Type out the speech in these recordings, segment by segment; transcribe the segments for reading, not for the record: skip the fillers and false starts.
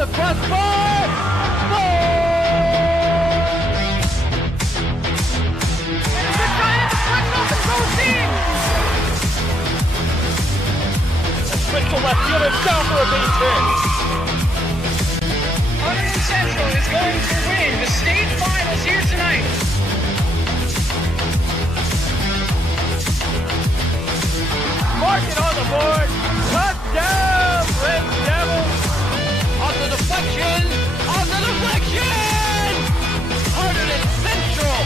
the crossbar. And it's a giant deflection off the goal team. Switch to left field and down for a base hit. Hunterdon Central is going to win the state finals here tonight. Mark it on the board. Touchdown, Red Devils. On the deflection. On the deflection. Hunterdon Central.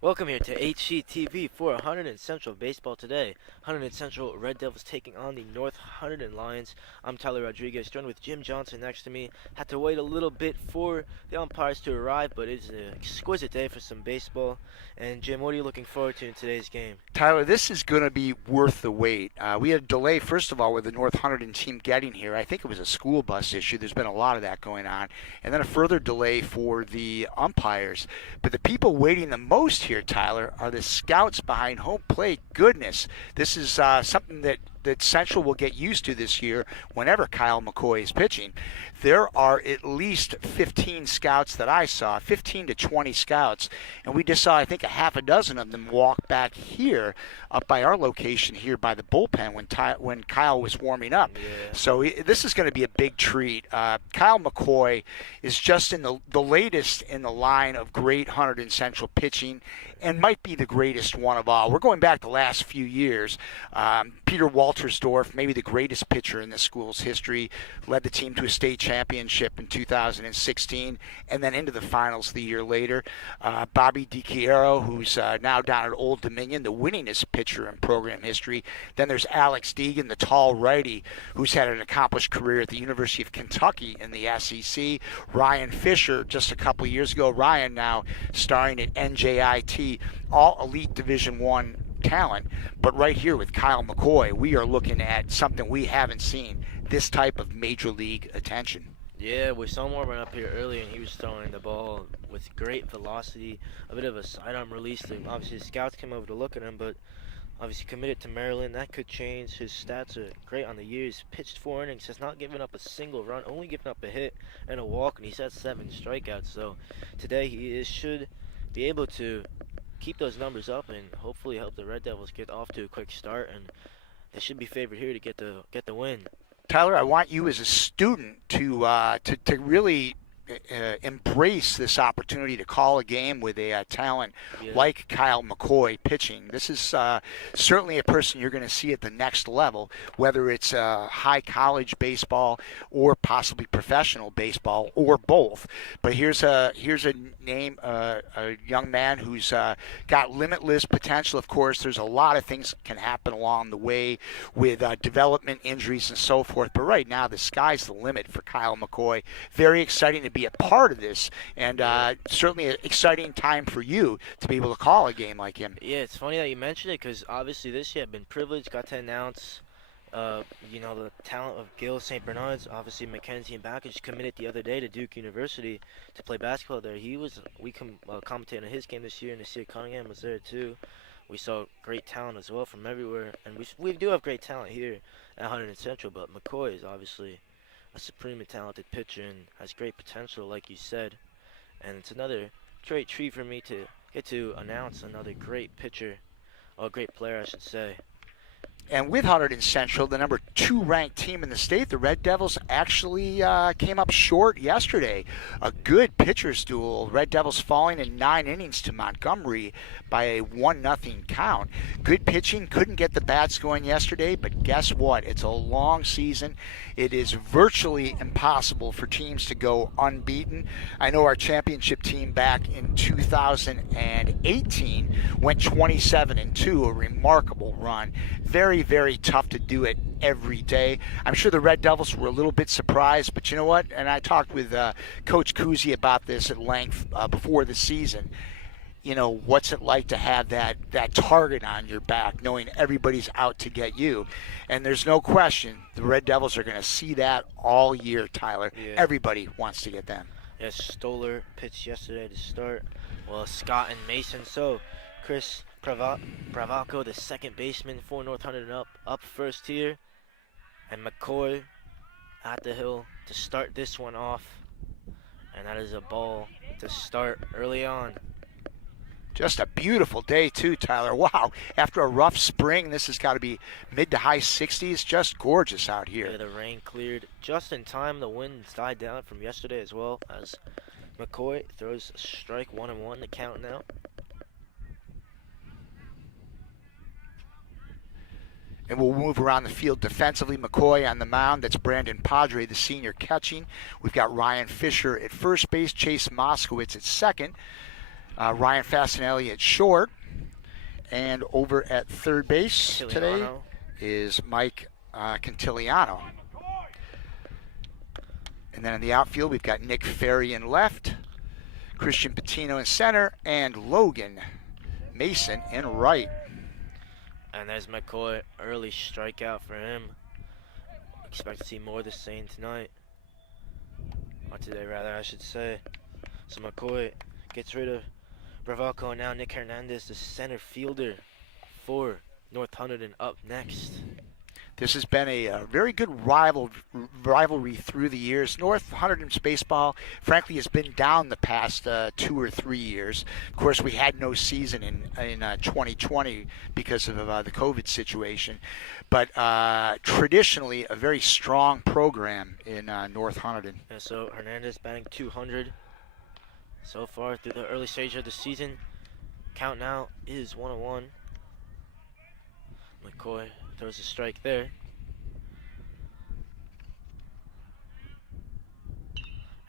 Welcome here to HCTV for Hunterdon Central Baseball today. Hunterdon Central Red Devils taking on the North Hunterdon Lions. I'm Tyler Rodriguez, joined with Jim Johnson next to me. Had to wait a little bit for the umpires to arrive, but it's an exquisite day for some baseball. And Jim, what are you looking forward to in today's game? Tyler, this is going to be worth the wait. We had a delay, first of all, with the North Hunterdon team getting here. I think it was a school bus issue. There's been a lot of that going on. And then a further delay for the umpires. But the people waiting the most here, Tyler, are the scouts behind home plate. Goodness, this is something that Central will get used to this year whenever Kyle McCoy is pitching. There are at least 15 scouts that I saw, 15 to 20 scouts, and we just saw, I think, a half a dozen of them walk back here up by our location here by the bullpen when Kyle was warming up. Yeah. So this is going to be a big treat. Kyle McCoy is just in the latest in the line of great Hunterdon Central pitching and might be the greatest one of all. We're going back the last few years. Peter Waltersdorf, maybe the greatest pitcher in the school's history, led the team to a state championship in 2016 and then into the finals the year later. Bobby DiChiaro, who's now down at Old Dominion, the winningest pitcher in program history. Then there's Alex Deegan, the tall righty, who's had an accomplished career at the University of Kentucky in the SEC. Ryan Fisher, just a couple of years ago. Ryan now starring at NJIT, all elite Division I talent. But right here with Kyle McCoy, we are looking at something we haven't seen, this type of major league attention. Yeah, we saw him warming up here earlier, and he was throwing the ball with great velocity, a bit of a sidearm release. Obviously, the scouts came over to look at him, but obviously committed to Maryland. That could change. His stats are great on the year. He's pitched 4 innings, has not given up a single run, only given up a hit and a walk, and he's had 7 strikeouts. So today he should be able to keep those numbers up and hopefully help the Red Devils get off to a quick start, and they should be favored here to get the win. Tyler, I want you as a student to really embrace this opportunity to call a game with a talent like Kyle McCoy pitching. This is certainly a person you're going to see at the next level, whether it's high college baseball or possibly professional baseball or both. But here's a name, a young man who's got limitless potential. Of course, there's a lot of things can happen along the way with development, injuries, and so forth. But right now, the sky's the limit for Kyle McCoy. Very exciting to be a part of this, and certainly an exciting time for you to be able to call a game like him. Yeah, it's funny that you mentioned it, because obviously this year I've been privileged, got to announce the talent of Gil St. Bernard's. Obviously Mackenzie and Backage committed the other day to Duke University to play basketball there. We commentated on his game this year, and this year Cunningham was there too. We saw great talent as well from everywhere, and we do have great talent here at Hunterdon Central, but McCoy is obviously a supremely talented pitcher and has great potential, like you said. And it's another great treat for me to get to announce another great pitcher, or great player, I should say. And with Hunterdon Central, the number 2 ranked team in the state, the Red Devils actually came up short yesterday. A good pitcher's duel. Red Devils falling in 9 innings to Montgomery by a 1-0 count. Good pitching, couldn't get the bats going yesterday, but guess what? It's a long season. It is virtually impossible for teams to go unbeaten. I know our championship team back in 2018 went 27-2, a remarkable run. Very, very tough to do it every day. I'm sure the Red Devils were a little bit surprised, but you know what? And I talked with Coach Kuzi about this at length before the season. You know, what's it like to have that target on your back, knowing everybody's out to get you? And there's no question the Red Devils are going to see that all year, Tyler. Yeah. Everybody wants to get them. Yes, Stoller pitched yesterday to start. Well, Scott and Mason. So, Chris Bravaco, the second baseman for North Hunterdon, up first here, and McCoy at the hill to start this one off. And that is a ball to start early on. Just a beautiful day, too, Tyler. Wow. After a rough spring, this has got to be mid to high 60s. Just gorgeous out here. Yeah, the rain cleared just in time. The winds died down from yesterday as well, as McCoy throws a strike, 1-1 to count now. And we'll move around the field defensively. McCoy on the mound. That's Brandon Padre, the senior, catching. We've got Ryan Fisher at first base, Chase Moskowitz at second, Ryan Fasinelli at short. And over at third base today is Mike Quintiliano. And then in the outfield, we've got Nick Ferry in left, Christian Patino in center, and Logan Mason in right. And there's McCoy, early strikeout for him. Expect to see more of the same tonight. Or today, rather, I should say. So McCoy gets rid of Bravaco, and now Nick Hernandez, the center fielder for North Hunterdon, up next. This has been a very good rivalry through the years. North Hunterdon's baseball, frankly, has been down the past 2 or 3 years. Of course, we had no season in 2020 because of the COVID situation. But traditionally, a very strong program in North Hunterdon. And so Hernandez batting .200 so far through the early stage of the season. Count now is 1-1. McCoy throws a strike there.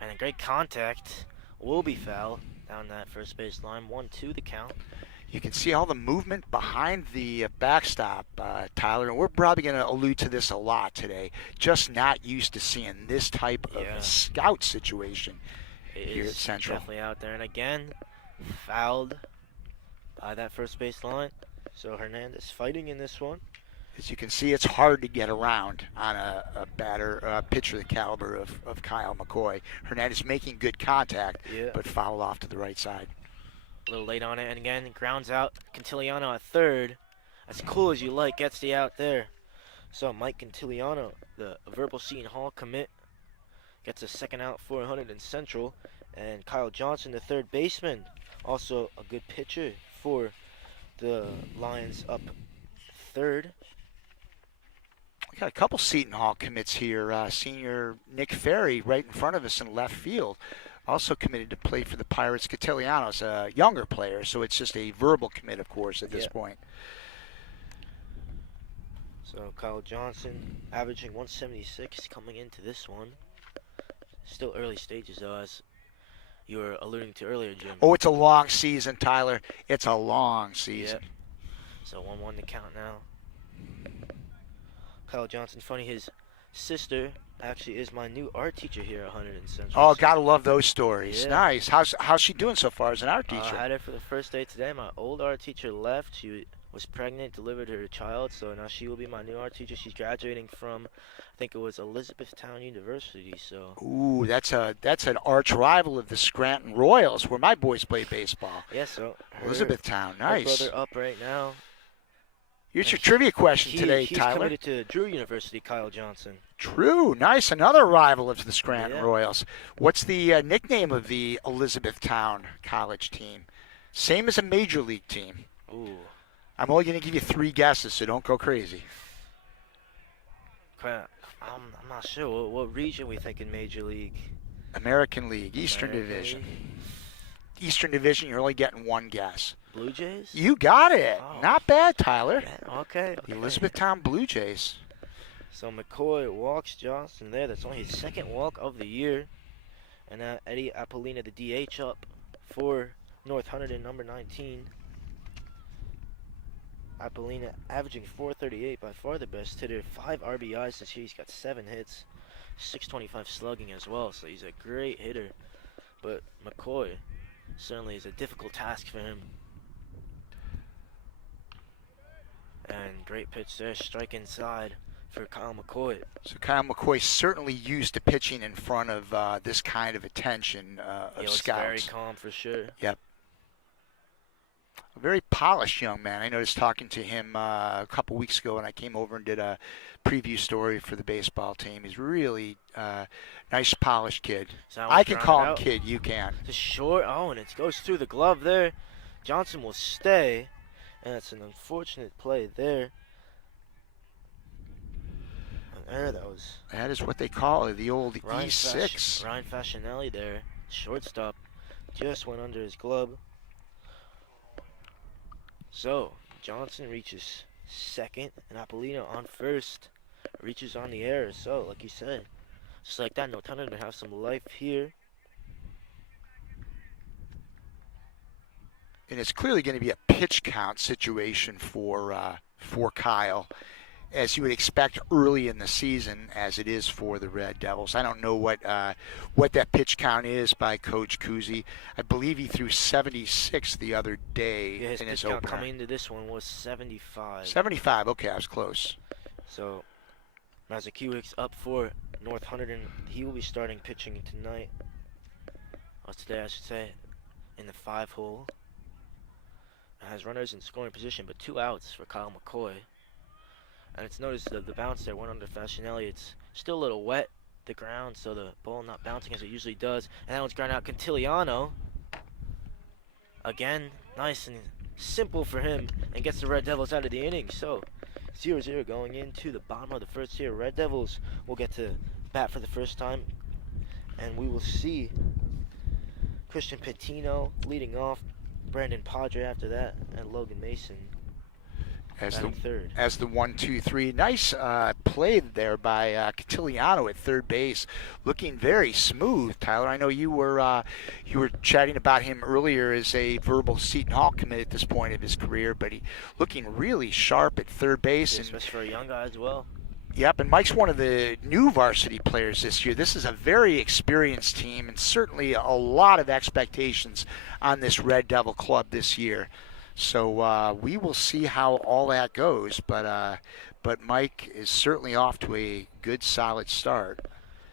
And a great contact will be foul down that first base line. 1-2 the count. You can see all the movement behind the backstop, Tyler, and we're probably going to allude to this a lot today. Just not used to seeing this type of a scout situation here at Central. Definitely out there. And again, fouled by that first base line. So Hernandez fighting in this one. As you can see, it's hard to get around on a pitcher the caliber of Kyle McCoy. Hernandez making good contact, but fouled off to the right side. A little late on it, and again, grounds out. Quintiliano at third. As cool as you like, gets the out there. So Mike Quintiliano, the Verbal Seton Hall commit, gets a second out for Hunterdon Central. And Kyle Johnson, the third baseman, also a good pitcher for the Lions, up third. We got a couple Seton Hall commits here. Senior Nick Ferry right in front of us in left field, also committed to play for the Pirates. Quintiliano's a younger player, so it's just a verbal commit, of course, at this point. So Kyle Johnson averaging 176 coming into this one. Still early stages, though, as you were alluding to earlier, Jim. Oh, it's a long season, Tyler. It's a long season. So 1-1 to count now. Kyle Johnson, funny, his sister actually is my new art teacher here at Hunterdon Central. Oh, gotta love those stories. Nice. How's she doing so far as an art teacher? I had her for the first day today. My old art teacher left. She was pregnant, delivered her child, so now she will be my new art teacher. She's graduating from, I think it was Elizabethtown University. So. Ooh, that's an arch rival of the Scranton Royals, where my boys play baseball. Yeah, so Elizabethtown, nice. Her brother up right now. Here's your trivia question today, Tyler. He's committed to Drew University, Kyle Johnson. Drew, nice. Another rival of the Scranton Royals. What's the nickname of the Elizabethtown College team? Same as a major league team. Ooh. I'm only going to give you 3 guesses, so don't go crazy. I'm not sure. What region we think in Major League? American League, Eastern Division. Eastern Division, you're only getting 1 guess. Blue Jays? You got it. Oh. Not bad, Tyler. Okay. The Elizabethtown Blue Jays. So McCoy walks Johnson there. That's only his second walk of the year. And now Eddie Apollina, the DH, up for North Hunterdon, number 19. Apollina averaging .438, by far the best hitter. 5 RBIs this year. He's got 7 hits. .625 slugging as well, so he's a great hitter. But McCoy certainly is a difficult task for him. And great pitch there, strike inside. for Kyle McCoy. So Kyle McCoy certainly used to pitching in front of this kind of attention He of looks very scouts. calm for sure. Yep. A very polished young man. I noticed talking to him a couple weeks ago when I came over and did a preview story for the baseball team. He's really nice, polished kid. So I can call him out. kid. You can. The short. Oh, and it goes through the glove there. Johnson will stay, and it's an unfortunate play there. An error that was. That is what they call it, the old Ryan E6. Ryan Fascinelli there, shortstop, just went under his glove. So Johnson reaches second, and Apollino on first, reaches on the air. So, like you said, just like that, no Hunterdon to have some life here. And it's clearly going to be a pitch count situation for Kyle, as you would expect early in the season, as it is for the Red Devils. I don't know what that pitch count is by Coach Kuzi. I believe he threw 76 the other day Yeah, his in pitch his count opener. coming into this one was 75. 75. Okay, I was close. So Mazakiewicz up for North Hunterdon. He will be starting pitching tonight. Or today, I should say, in the 5-hole. Has runners in scoring position, but 2 outs for Kyle McCoy. And it's noticed that the bounce there went under Fascinelli. It's still a little wet, the ground, so the ball not bouncing as it usually does. And that one's ground out. Cantiliano, again, nice and simple for him, and gets the Red Devils out of the inning. So 0-0 going into the bottom of the first here. Red Devils will get to bat for the first time, and we will see Christian Patino leading off, Brandon Padre after that, and Logan Mason As batting third. As the 1-2-3. Nice play there by Cantiliano at third base, looking very smooth. Tyler, I know you were chatting about him earlier as a verbal Seton Hall commit at this point of his career, but he looking really sharp at third base. Yeah, and especially for a young guy as well. Yep, and Mike's one of the new varsity players this year. This is a very experienced team, and certainly a lot of expectations on this Red Devil club this year. So we will see how all that goes, but Mike is certainly off to a good, solid start.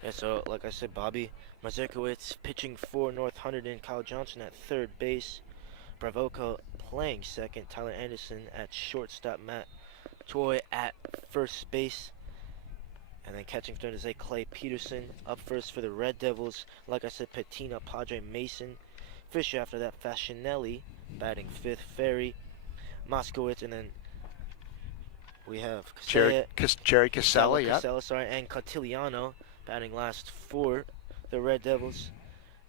Yeah, so like I said, Bobby Mazakiewicz pitching for North Hunterdon, Kyle Johnson at third base, Bravoco playing second, Tyler Anderson at shortstop, Matt Toy at first base, and then catching third is Clay Peterson. Up first for the Red Devils, like I said, Patina, Padre, Mason. Fisher after that, Fascinelli batting fifth, Ferry, Moskowitz, and then we have Jerry Casella, yeah. Casella, sorry, and Cantiliano batting last for the Red Devils.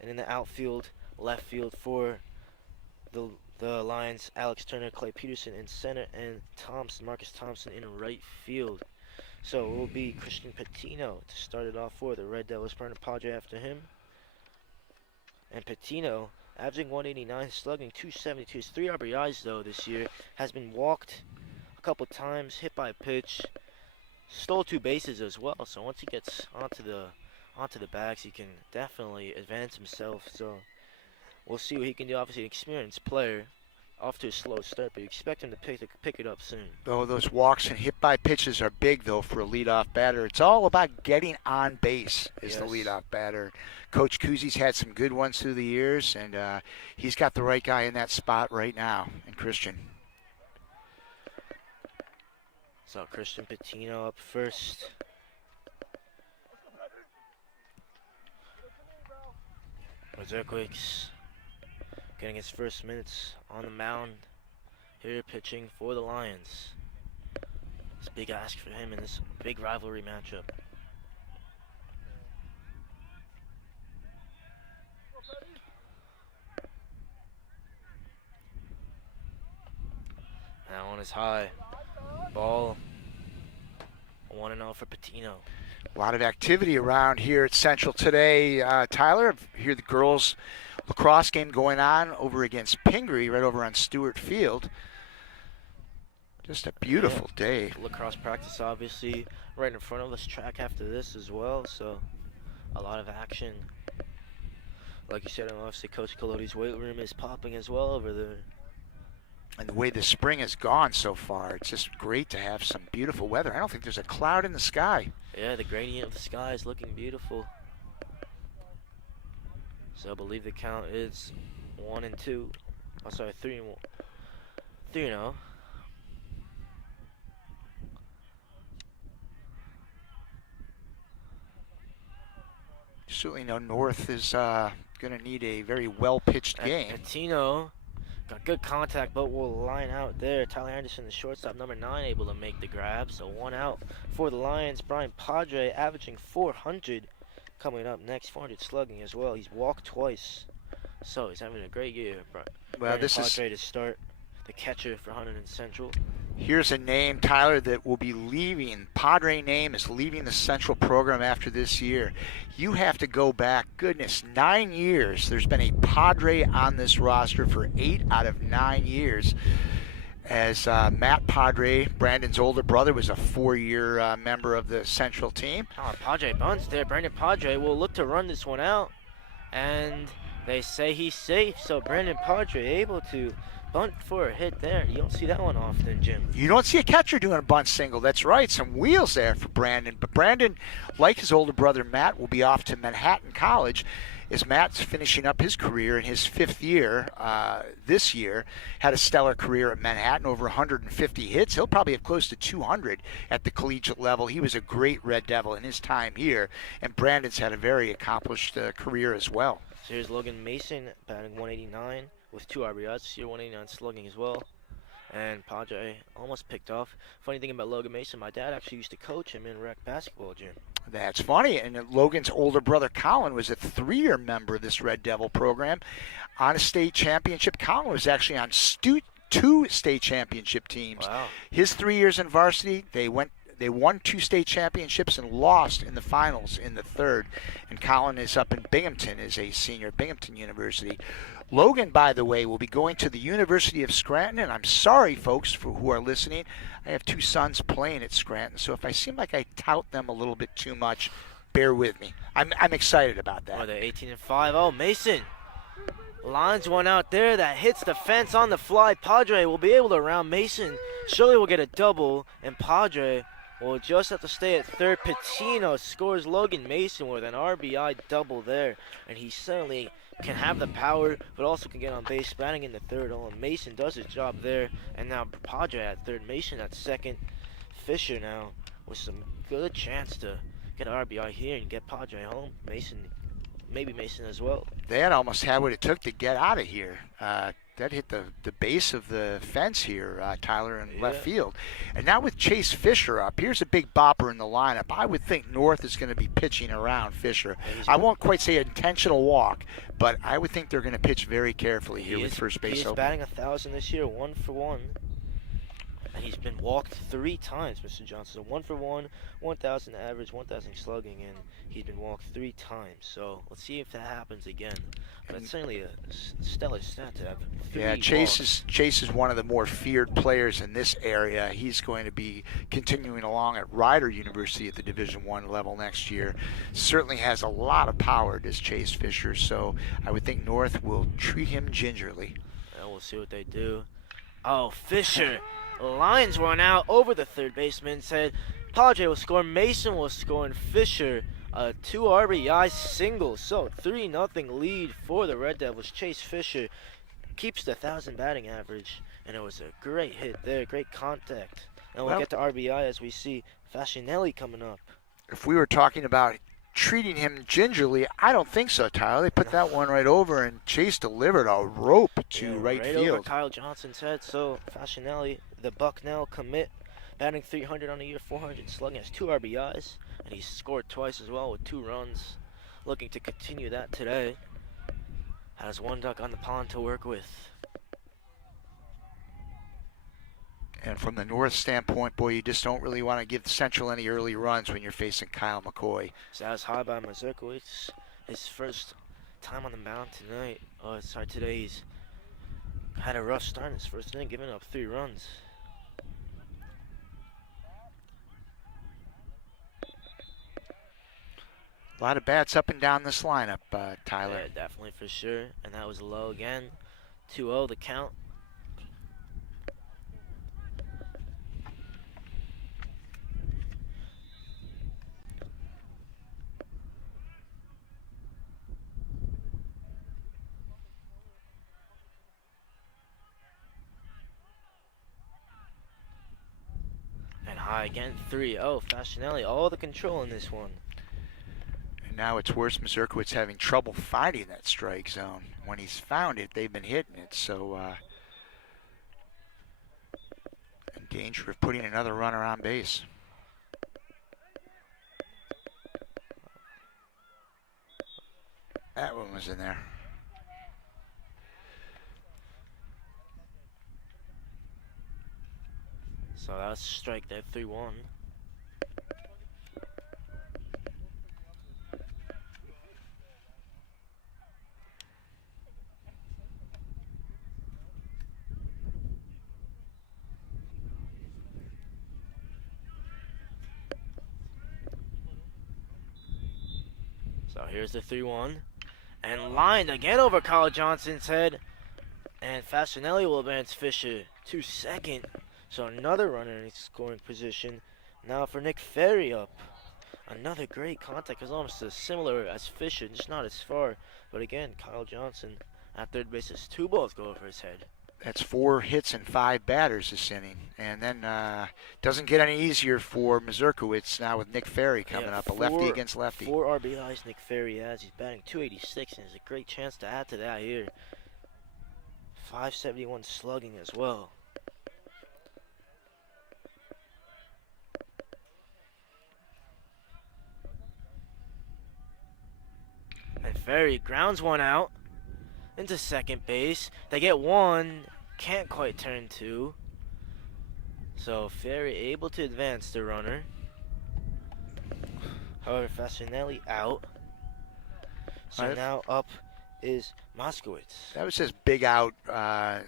And in the outfield, left field for the Lions, Alex Turner, Clay Peterson in center, and Marcus Thompson in right field. So it will be Christian Patino to start it off for the Red Devils. Brandon Padre after him. And Patino, averaging 189, slugging 272. His 3 RBIs though this year. Has been walked a couple times, hit by a pitch, stole 2 bases as well. So once he gets onto the bags, he can definitely advance himself. So we'll see what he can do. Obviously, an experienced player, off to a slow start, but you expect him to pick it up soon. Oh, those walks and hit by pitches are big, though, for a leadoff batter. It's all about getting on base as the leadoff batter. Coach Kuzi's had some good ones through the years, and he's got the right guy in that spot right now, in Christian. So Christian Patino up first. Mazakiewicz getting his first minutes on the mound here, pitching for the Lions. It's a big ask for him in this big rivalry matchup. That one is high. Ball 1-0 for Patino. A lot of activity around here at Central today. Tyler, I hear the girls' lacrosse game going on over against Pingree, right over on Stewart Field. Just a beautiful day. Lacrosse practice, obviously, right in front of us. Track after this as well, so a lot of action. Like you said, obviously, Coach Colodey's weight room is popping as well over there. And the way the spring has gone so far, it's just great to have some beautiful weather. I don't think there's a cloud in the sky. Yeah, the gradient of the sky is looking beautiful. So I believe the count is 1 and 2. Oh, sorry, 3 and 1. 3 and 0. Certainly know North is going to need a very well-pitched game. Patino got good contact, but will line out there. Tyler Anderson, the shortstop, number 9, able to make the grab. So 1 out for the Lions. Brian Padre averaging 400 coming up next. 400 slugging as well. He's walked twice. So he's having a great year. Well, this Padre is to start, the catcher for Hunterdon Central. Here's a name, Tyler, that will be leaving. Padre name is leaving the Central program after this year. You have to go back, goodness, 9 years. There's been a Padre on this roster for 8 out of 9 years. As Matt Padre, Brandon's older brother, was a 4-year member of the Central team. Oh, Padre bunts there. Brandon Padre will look to run this one out. And they say he's safe, so Brandon Padre able to bunt for a hit there. You don't see that one often, Jim. You don't see a catcher doing a bunt single. That's right. Some wheels there for Brandon. But Brandon, like his older brother Matt, will be off to Manhattan College as Matt's finishing up his career in his 5th year this year. Had a stellar career at Manhattan, over 150 hits. He'll probably have close to 200 at the collegiate level. He was a great Red Devil in his time here. And Brandon's had a very accomplished career as well. So here's Logan Mason batting 189 with 2 RBIs this year, 189 slugging as well. And Padre almost picked off. Funny thing about Logan Mason, my dad actually used to coach him in rec basketball, Jim. That's funny. And Logan's older brother Colin was a 3-year member of this Red Devil program on a state championship. Colin was actually on 2 state championship teams. Wow. His 3 years in varsity, they won 2 state championships and lost in the finals in the 3rd. And Colin is up in Binghamton as a senior at Binghamton University. Logan, by the way, will be going to the University of Scranton, and I'm sorry, folks, for who are listening. I have 2 sons playing at Scranton, so if I seem like I tout them a little bit too much, bear with me. I'm excited about that. Oh, they're 18 and 5. Oh, Mason lines one out there that hits the fence on the fly. Padre will be able to round Mason. Surely will get a double, and Padre will just have to stay at third. Patino scores Logan Mason with an RBI double there, and he certainly can have the power, but also can get on base, batting in the 3rd. Oh, Mason does his job there, and now Padre at 3rd, Mason at 2nd. Fisher now with some good chance to get an RBI here and get Padre home. Mason, maybe Mason as well. That almost had what it took to get out of here. That hit the base of the fence here, Tyler, in left field. And now with Chase Fisher up, here's a big bopper in the lineup. I would think North is going to be pitching around Fisher. I won't quite say intentional walk, but I would think they're going to pitch very carefully here with first base open. He's batting 1,000 this year, 1 for 1. And he's been walked 3 times, Mr. Johnson. So 1 for 1, 1,000 average, 1,000 slugging, and he's been walked 3 times. So let's see if that happens again. But it's certainly a stellar stat to have 3 walks. Chase is one of the more feared players in this area. He's going to be continuing along at Rider University at the Division I level next year. Certainly has a lot of power, does Chase Fisher. So I would think North will treat him gingerly. And we'll see what they do. Oh, Fisher. Lines run out over the 3rd baseman. Said Padre will score, Mason will score, and Fisher a 2 RBI single. So 3-0 lead for the Red Devils. Chase Fisher keeps the 1,000 batting average, and it was a great hit there, great contact. And we'll get to RBI as we see Fascinelli coming up. If we were talking about treating him gingerly, I don't think so, Tyler. They put that one right over, and Chase delivered a rope to right field. Over Kyle Johnson's head. So Fascinelli, the Bucknell commit, batting 300 on the year, 400 slugging, has 2 RBIs, and he scored twice as well with 2 runs. Looking to continue that today. Has 1 duck on the pond to work with. And from the North standpoint, boy, you just don't really want to give Central any early runs when you're facing Kyle McCoy. So that was high by Mazurkowicz. His first time on the mound tonight. Today he's had a rough start in his first inning, giving up 3 runs. A lot of bats up and down this lineup, Tyler. Yeah, definitely for sure. And that was low again. 2-0 the count. again, 3-0. Fascinelli, all the control in this one. And now it's worse. Mazurkiewicz having trouble finding that strike zone. When he's found it, they've been hitting it. So in danger of putting another runner on base. That one was in there. So that's strike there, 3-1. So here's the 3-1. And lined again over Kyle Johnson's head. And Fascinelli will advance Fisher to second. So another runner in scoring position. Now for Nick Ferry up. Another great contact. It's almost as similar as Fisher, just not as far. But again, Kyle Johnson at third base has 2 balls go over his head. That's 4 hits and 5 batters this inning. And then doesn't get any easier for Mazurkiewicz now with Nick Ferry coming up, a lefty against lefty. 4 RBIs Nick Ferry has. He's batting .286 and has a great chance to add to that here. .571 slugging as well. And Ferry grounds one out into second base. They get 1, can't quite turn 2. So Ferry able to advance the runner. However, Fascinelli out. So now up is Moskowitz. That was his big out,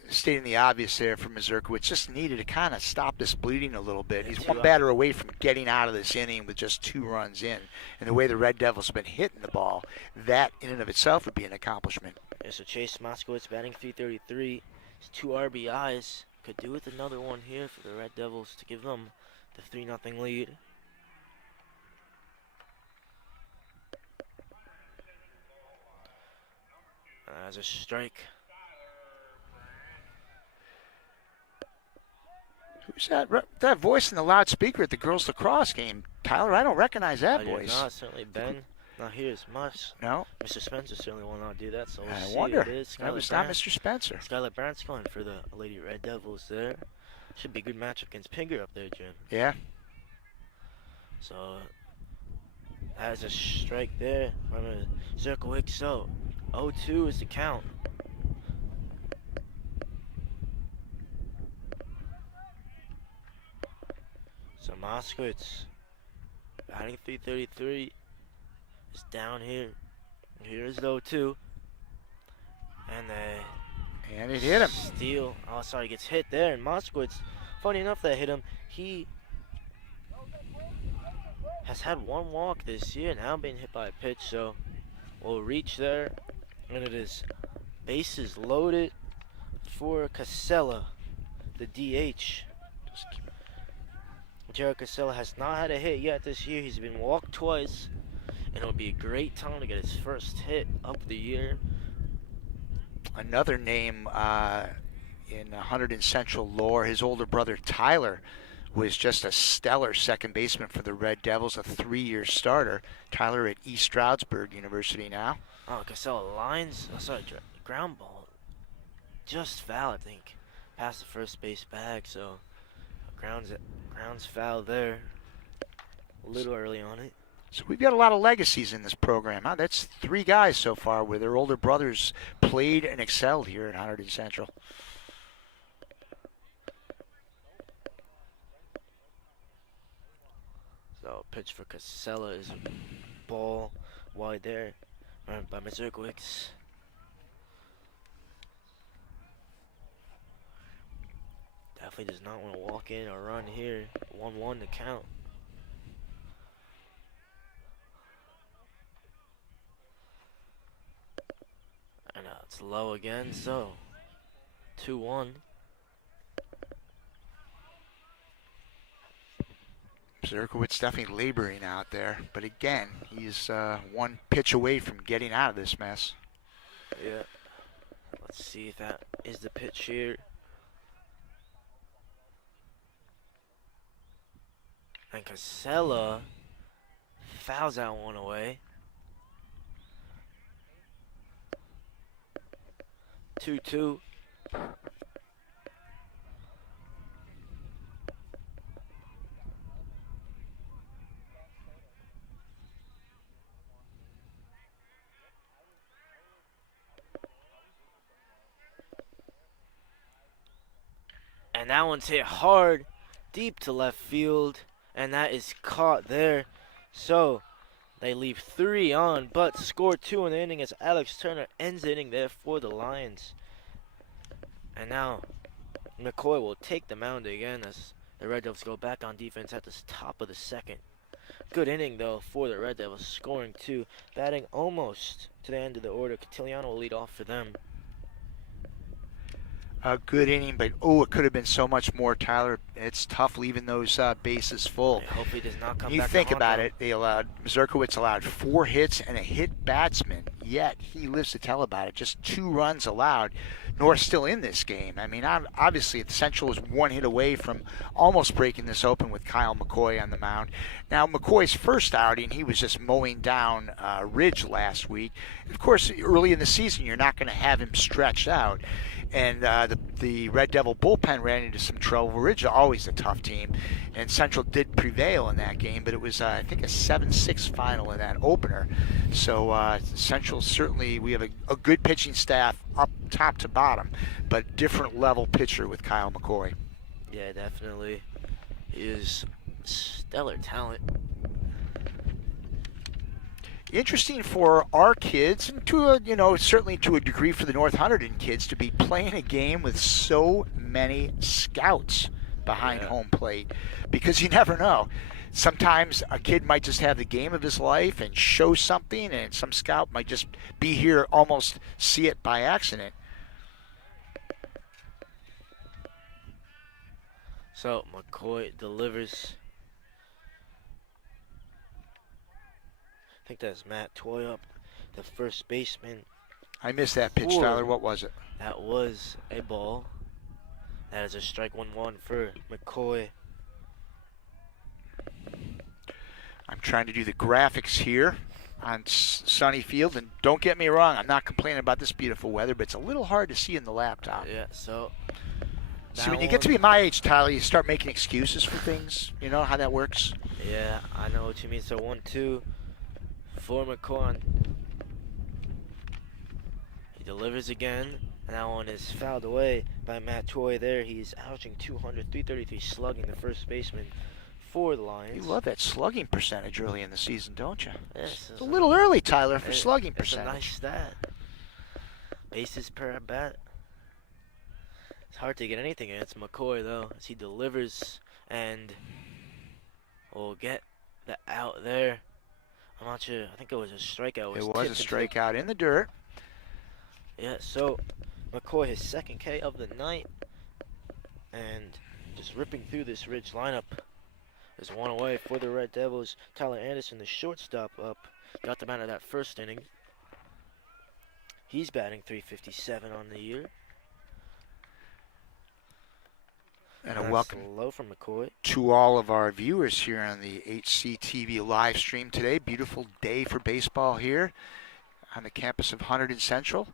stating the obvious there for Mazurkiewicz. Just needed to kind of stop this bleeding a little bit. He's one batter away from getting out of this inning with just 2 runs in. And the way the Red Devils have been hitting the ball, that in and of itself would be an accomplishment. Yeah, so Chase Moskowitz batting .333. His 2 RBIs. Could do with another one here for the Red Devils to give them the 3-0 lead. As a strike. Who's that? That voice in the loudspeaker at the girls lacrosse game, Tyler? I don't recognize that voice. Not certainly Ben. Not here as much. No. Mr. Spencer certainly will not do that. So we'll see. I wonder. It is That was not Mr. Spencer. Skylar Brandt's going for the Lady Red Devils there. Should be a good matchup against Pinger up there, Jim. Yeah. So as a strike there, I'm gonna Zerkowicz. So 0-2 is the count. So Moskowitz batting .333 is down here. Here's 0-2. And it hit him. Steal. Oh, sorry, gets hit there. And Moskowitz, funny enough that hit him, he has had 1 walk this year, now being hit by a pitch, so we'll reach there. And it is bases loaded for Casella, the DH. Jared Casella has not had a hit yet this year. He's been walked twice, and it'll be a great time to get his first hit of the year. Another name in Hunterdon Central lore, his older brother Tyler was just a stellar second baseman for the Red Devils, a 3-year starter. Tyler at East Stroudsburg University now. Oh, Casella lines, ground ball, just foul, I think, past the first base bag, so grounds foul there, a little early on it. So we've got a lot of legacies in this program. Huh? That's 3 guys so far where their older brothers played and excelled here at Hunterdon Central. So pitch for Casella is a ball wide there, run by Mazurkiewicz. Definitely does not want to walk in or run here. 1-1 to count. And it's low again, so 2-1. Zerkowitz definitely laboring out there, but again, he's 1 pitch away from getting out of this mess. Yeah. Let's see if that is the pitch here. And Casella fouls that one away. 2-2. And that one's hit hard, deep to left field, and that is caught there. So they leave 3 on, but score 2 in the inning as Alex Turner ends the inning there for the Lions. And now McCoy will take the mound again as the Red Devils go back on defense at the top of the second. Good inning, though, for the Red Devils, scoring 2, batting almost to the end of the order. Catiliano will lead off for them. A good inning, but it could have been so much more, Tyler. It's tough leaving those bases full. I hope he does not come You back. think about it, Mazurkiewicz allowed 4 hits and a hit batsman, yet he lives to tell about it. Just 2 runs allowed. North still in this game. I mean, obviously, Central was 1 hit away from almost breaking this open with Kyle McCoy on the mound. Now, McCoy's first outing, he was just mowing down Ridge last week. Of course, early in the season, you're not going to have him stretched out. And the Red Devil bullpen ran into some trouble. Ridge is always a tough team, and Central did prevail in that game, but it was, I think, a 7-6 final in that opener. So Central certainly, we have a good pitching staff up top to bottom, but different level pitcher with Kyle McCoy. Yeah, definitely. He is stellar talent. Interesting for our kids, and certainly to a degree for the North Hunterdon kids, to be playing a game with so many scouts behind home plate, because you never know. Sometimes a kid might just have the game of his life and show something, and some scout might just be here, almost see it by accident. So McCoy delivers. I think that's Matt Toy up, the first baseman. I missed that pitch, Tyler. What was it? That was a ball. That is a strike 1-1 for McCoy. I'm trying to do the graphics here on sunny field, and don't get me wrong, I'm not complaining about this beautiful weather, but it's a little hard to see in the laptop. Yeah, so. See, when you get to be my age, Tyler, you start making excuses for things. You know how that works? Yeah, I know what you mean. So 1-2 for McCoy. He delivers again, and that one is fouled away by Matt Toy there. He's averaging 200, 333 slugging, the first baseman for the Lions. You love that slugging percentage early in the season, don't you? Yes, it's a little early, Tyler, for slugging percentage. It's a nice stat. Bases per at bat. It's hard to get anything against McCoy, though, as he delivers and will get the out there. I'm not sure. I think it was a strikeout. It was a strikeout in the dirt. Yeah, so McCoy, his second K of the night. And just ripping through this Ridge lineup. There's one away for the Red Devils. Tyler Anderson, the shortstop, up. Got them out of that first inning. He's batting .357 on the year. And a welcome low from McCoy to all of our viewers here on the HCTV live stream today. Beautiful day for baseball here on the campus of Hunterdon Central.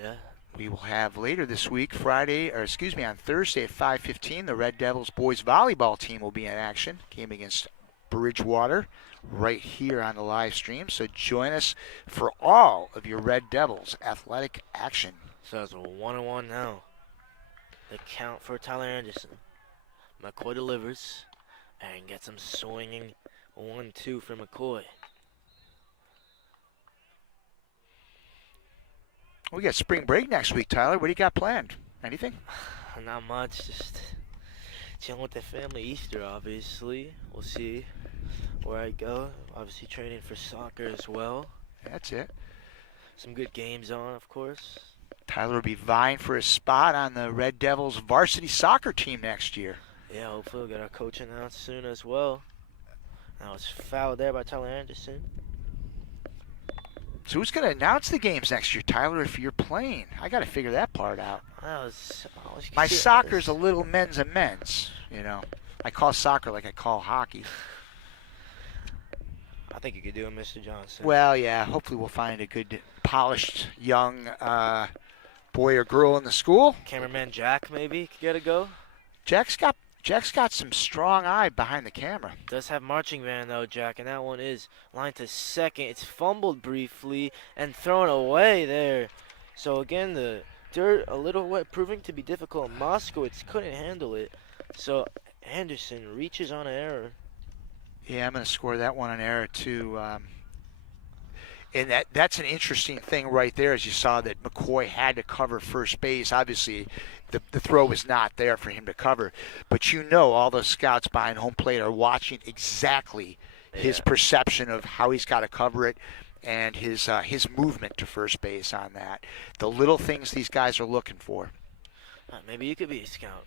Yeah. We will have later this week, on Thursday at 5:15, the Red Devils boys volleyball team will be in action. Game against Bridgewater right here on the live stream. So join us for all of your Red Devils athletic action. So it's a 1-1 now. The count for Tyler Anderson. McCoy delivers and gets him swinging. 1-2 for McCoy. We got spring break next week, Tyler. What do you got planned? Anything? Not much. Just chilling with the family. Easter, obviously. We'll see where I go. Obviously training for soccer as well. That's it. Some good games on, of course. Tyler will be vying for a spot on the Red Devils varsity soccer team next year. Yeah, hopefully we'll get our coach announced soon as well. That was fouled there by Tyler Anderson. So who's going to announce the games next year, Tyler, if you're playing? I got to figure that part out. My soccer's a little men's and men's, you know. I call soccer like I call hockey. I think you could do it, Mr. Johnson. Well, yeah. Hopefully, we'll find a good, polished young boy or girl in the school. Cameraman Jack maybe could get a go. Jack's got some strong eye behind the camera. Does have marching band though, Jack, and that one is line to second. It's fumbled briefly and thrown away there. So again, the dirt a little wet, proving to be difficult. Moskowitz couldn't handle it. So Anderson reaches on an error. Yeah, I'm going to score that one an error too. And that's an interesting thing right there, as you saw that McCoy had to cover first base. Obviously, the throw was not there for him to cover. But all those scouts behind home plate are watching exactly his perception of how he's got to cover it and his movement to first base on that. The little things these guys are looking for. Maybe you could be a scout.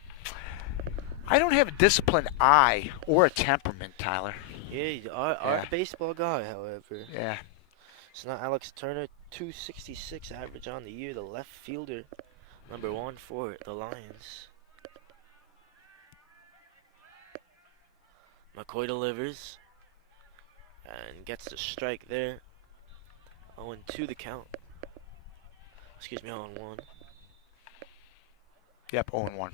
I don't have a disciplined eye or a temperament, Tyler. Yeah, you are a baseball guy, however. Yeah. It's not Alex Turner, 266 average on the year, the left fielder, number 1 for the Lions. McCoy delivers and gets the strike there. 0-2 the count. Excuse me, 0-1. Yep, 0-1.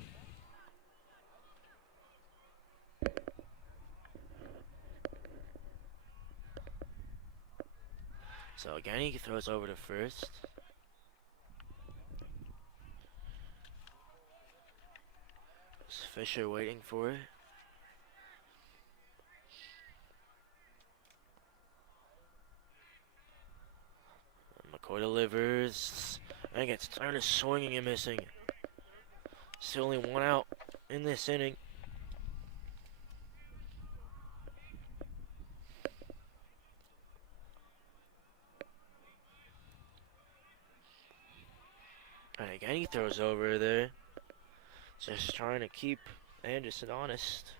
So again, he throws over to first. Is Fisher waiting for it? McCoy delivers and gets Turner swinging and missing. Still only 1 out in this inning. And again, he throws over there. Just trying to keep Anderson honest.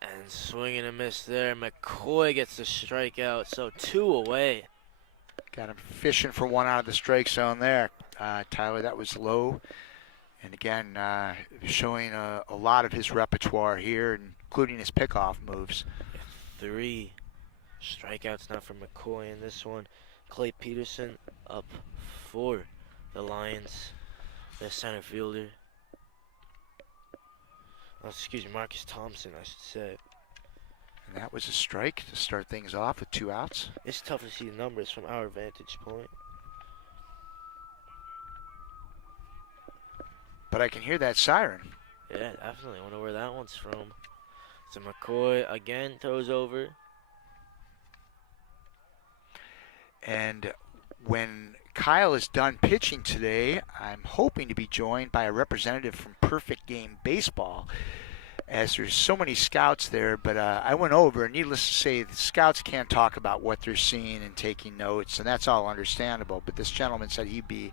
And swinging a miss there. McCoy gets the strikeout, so 2 away. Got him fishing for 1 out of the strike zone there. Tyler, that was low. And again, showing a lot of his repertoire here, including his pickoff moves. 3 strikeouts now for McCoy in this one. Clay Peterson up for the Lions, the center fielder. Oh, excuse me, Marcus Thompson, I should say. And that was a strike to start things off with 2 outs. It's tough to see the numbers from our vantage point. But I can hear that siren. Yeah, definitely. I wonder where that one's from. So McCoy again throws over. And when Kyle is done pitching today, I'm hoping to be joined by a representative from Perfect Game Baseball, as there's so many scouts there. But I went over, and needless to say, the scouts can't talk about what they're seeing and taking notes, and that's all understandable. But this gentleman said he'd be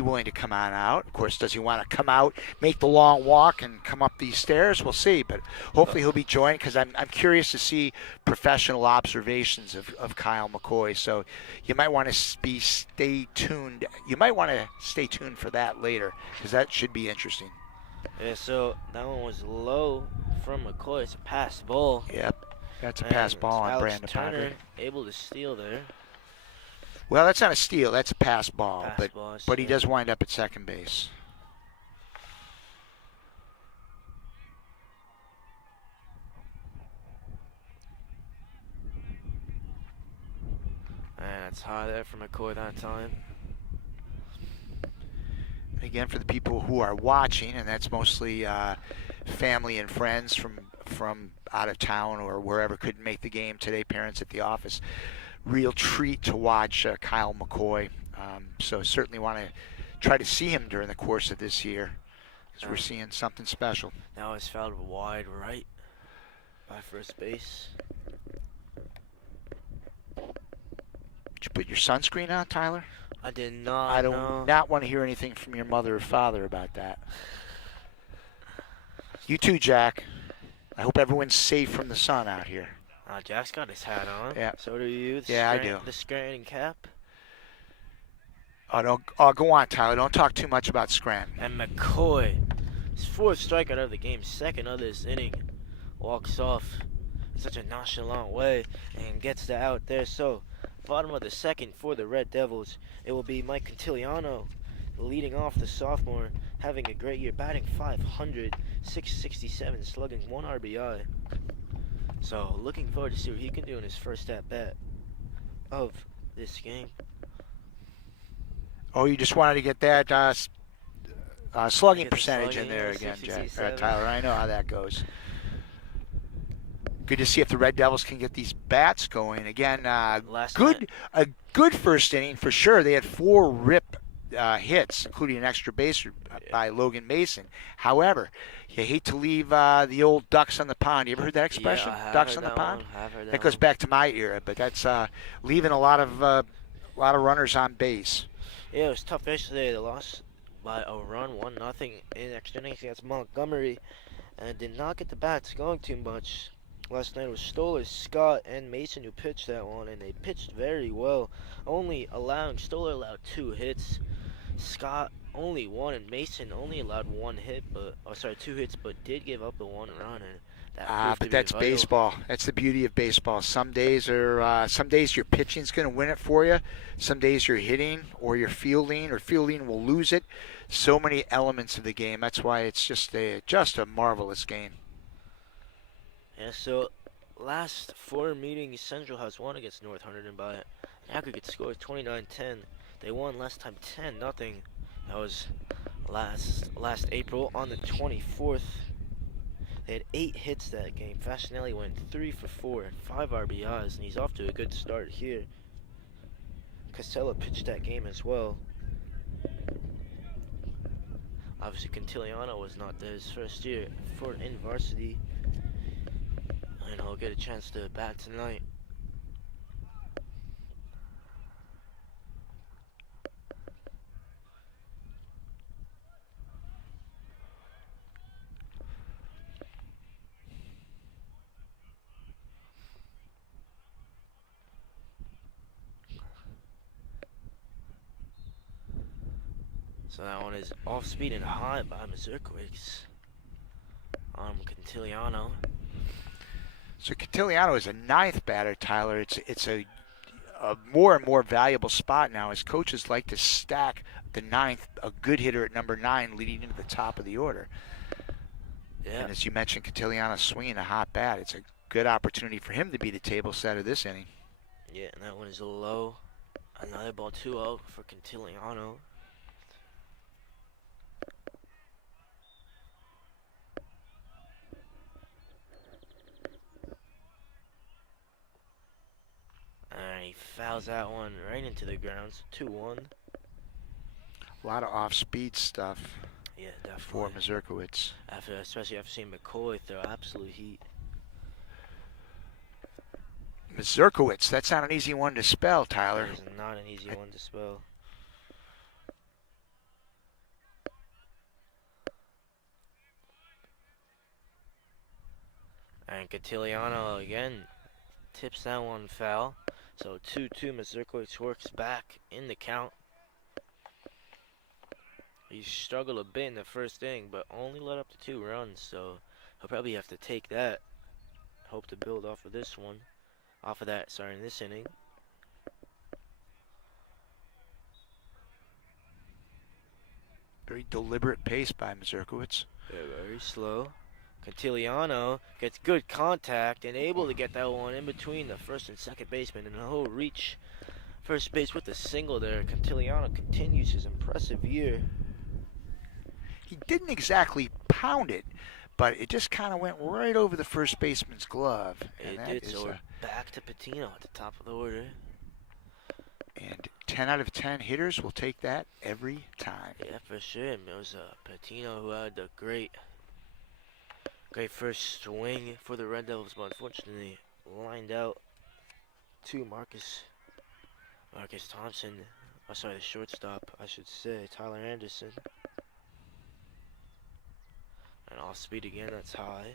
willing to come on out. Of course, does he want to come out, make the long walk, and come up these stairs? We'll see. But hopefully he'll be joined, because I'm curious to see professional observations of Kyle McCoy. So you might want to stay tuned. You might want to stay tuned for that later, because that should be interesting. Yeah, so that one was low from McCoy. It's a pass ball. Yep, that's a pass ball on Brandon Turner Padre. able to steal there. Well, that's not a steal. That's a pass ball. Pass ball, but he does wind up at second base. And it's high there for McCoy that time. Again, for the people who are watching, and that's mostly family and friends from out of town or wherever couldn't make the game today, parents at the office. Real treat to watch Kyle McCoy. So certainly want to try to see him during the course of this year, because we're seeing something special. Now it's fouled wide right by first base. Did you put your sunscreen on, Tyler? I did not. I don't not want to hear anything from your mother or father about that. You too, Jack. I hope everyone's safe from the sun out here. Jack's got his hat on. Yeah. So do you. Yeah, I do. The Scranton cap. Oh, don't. Oh, go on, Tyler. Don't talk too much about Scranton. And McCoy, his fourth strikeout of the game, second of this inning, walks off in such a nonchalant way and gets the out there. So, bottom of the second for the Red Devils, it will be Mike Cantiliano leading off, the sophomore, having a great year, batting .500, 667, slugging 1 RBI. So, looking forward to see what he can do in his first at bat of this game. Oh, you just wanted to get that slugging Get the percentage slugging, in there yeah, again, Jack. 67. Tyler. I know how that goes. Good to see if the Red Devils can get these bats going again. A good first inning for sure. They had 4 rip hits, including an extra base by Logan Mason. However, you hate to leave the old ducks on the pond. You ever heard that expression? Yeah, Ducks on the pond. That goes one. back to my era, but that's leaving a lot of runners on base. Yeah, it was tough yesterday. They lost by a run, 1-0 in extra innings against Montgomery, and did not get the bats going too much. Last night was Stoller, Scott, and Mason who pitched that one, and they pitched very well. Stoller allowed 2 hits, Scott only 1, and Mason only allowed 1 hit, 2 hits, but did give up the 1 run, and that But that's vital. baseball. That's the beauty of baseball. Some days your pitching's going to win it for you. Some days you're hitting or you're fielding, or fielding will lose it. So many elements of the game. That's why it's just a marvelous game. Yeah, so last 4 meetings, Central has won against North Hunterdon by an aggregate score of 29-10. They won last time 10-0. That was last April on the 24th. They had 8 hits that game. Fascinelli went 3 for 4 and 5 RBIs, and he's off to a good start here. Casella pitched that game as well. Obviously, Cantiliano was not there his first year in varsity, and he'll get a chance to bat tonight. So that one is off speed and high by Mazurkiewicz. Cantiliano. So Cantiliano is a 9th batter, Tyler. It's a more and more valuable spot now as coaches like to stack the 9th, a good hitter at number 9, leading into the top of the order. Yeah. And as you mentioned, Cantiliano swinging a hot bat. It's a good opportunity for him to be the table setter this inning. Yeah, and that one is low. Another ball 2-0 for Cantiliano. And he fouls that one right into the ground. So 2-1. A lot of off-speed stuff Yeah, definitely. for Mazurkiewicz. Especially after seeing McCoy throw absolute heat. Mazurkiewicz, that's not an easy one to spell, Tyler. That is not an easy one to spell. And Cantiliano again tips that one foul. So 2-2, Mazurkiewicz works back in the count. He struggled a bit in the first inning, but only let up to 2 runs, so he'll probably have to take that. Hope to build off of this one. In this inning. Very deliberate pace by Mazurkiewicz. Very slow. Cantiliano gets good contact and able to get that one in between the first and second baseman, and he'll reach first base with a single there. Cantiliano continues his impressive year. He didn't exactly pound it, but it just kind of went right over the first baseman's glove. It did, so we're back to Patino at the top of the order. And 10 out of 10 hitters will take that every time. Yeah, for sure. It was Patino who had the great first swing for the Red Devils, but unfortunately lined out to Marcus Thompson. The shortstop, I should say, Tyler Anderson. And off speed again, that's high.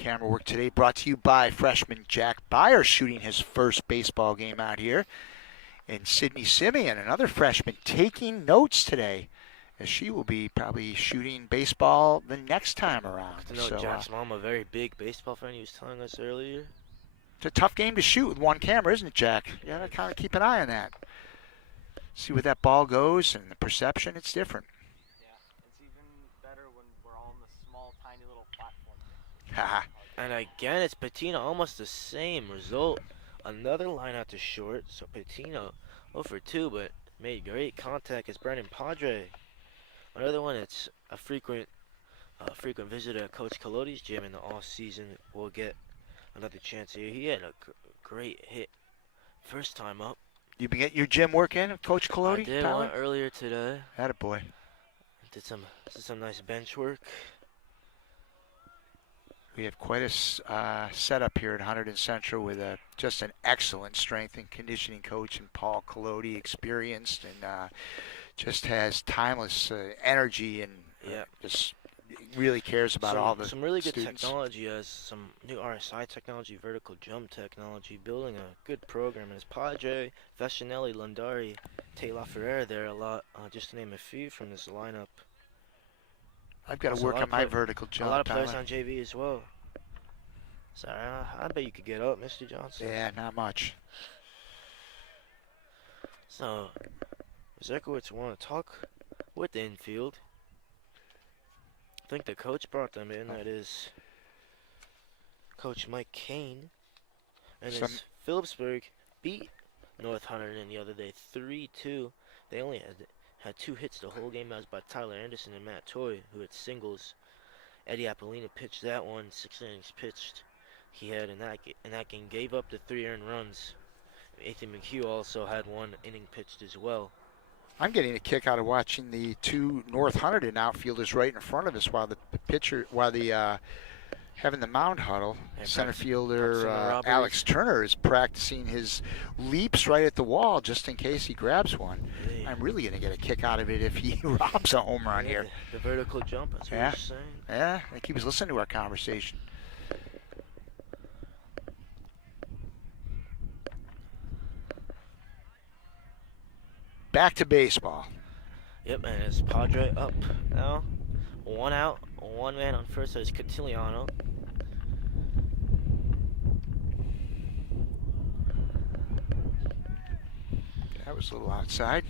camera work today brought to you by freshman Jack Byer, shooting his first baseball game out here. And Sydney Simeon, another freshman, taking notes today, as she will be probably shooting baseball the next time around. I know Jack's mom, a very big baseball fan, he was telling us earlier. It's a tough game to shoot with one camera, isn't it, Jack? You gotta kind of keep an eye on that. See where that ball goes, and the perception, it's different. Yeah, it's even better when we're all on the small, tiny little platform. Haha. And again, it's Patino, almost the same result. Another line out to short, so Patino 0 for 2, but made great contact as Brennan Padre. Another one, it's a frequent visitor at Coach Colodey's gym in the off season. Will get another chance here. He had a great hit first time up. You been getting your gym work in, Coach Colodey? I did Tyler? one earlier today. Attaboy. Did some nice bench work. We have quite a setup here at Hunterdon Central with just an excellent strength and conditioning coach in Paul Colodey, experienced and just has timeless energy and just really cares about all the some really good students. technology, as some new RSI technology, vertical jump technology, building a good program. As Padre, Vescinelli, Lundari, Taylor Ferreira there a lot, just to name a few from this lineup. I've got to Also, work on my vertical jump. A lot of players Tyler. on JV as well. Sorry, I bet you could get up, Mr. Johnson. Yeah, not much. So, Zerkowitz want to talk with the infield. I think the coach brought them in. That is Coach Mike Kane. And as Phillipsburg beat North Hunterdon the other day 3-2. They only had 2 hits the whole game. That was by Tyler Anderson and Matt Toy, who had singles. Eddie Apollina pitched that one. 6 innings pitched. He had in that game, gave up the 3 earned runs. Ethan McHugh also had 1 inning pitched as well. I'm getting a kick out of watching the 2 North Hunterdon outfielders right in front of us while having the mound huddle. Yeah, Center fielder practicing the Alex Turner is practicing his leaps right at the wall just in case he grabs one. Yeah. I'm really going to get a kick out of it if he robs a home run here. The vertical jump, that's what you're saying. Yeah, I think he was listening to our conversation. Back to baseball. Yep, and it's Padre up now. 1 out, 1 man on first. There's Catiliano. That was a little outside.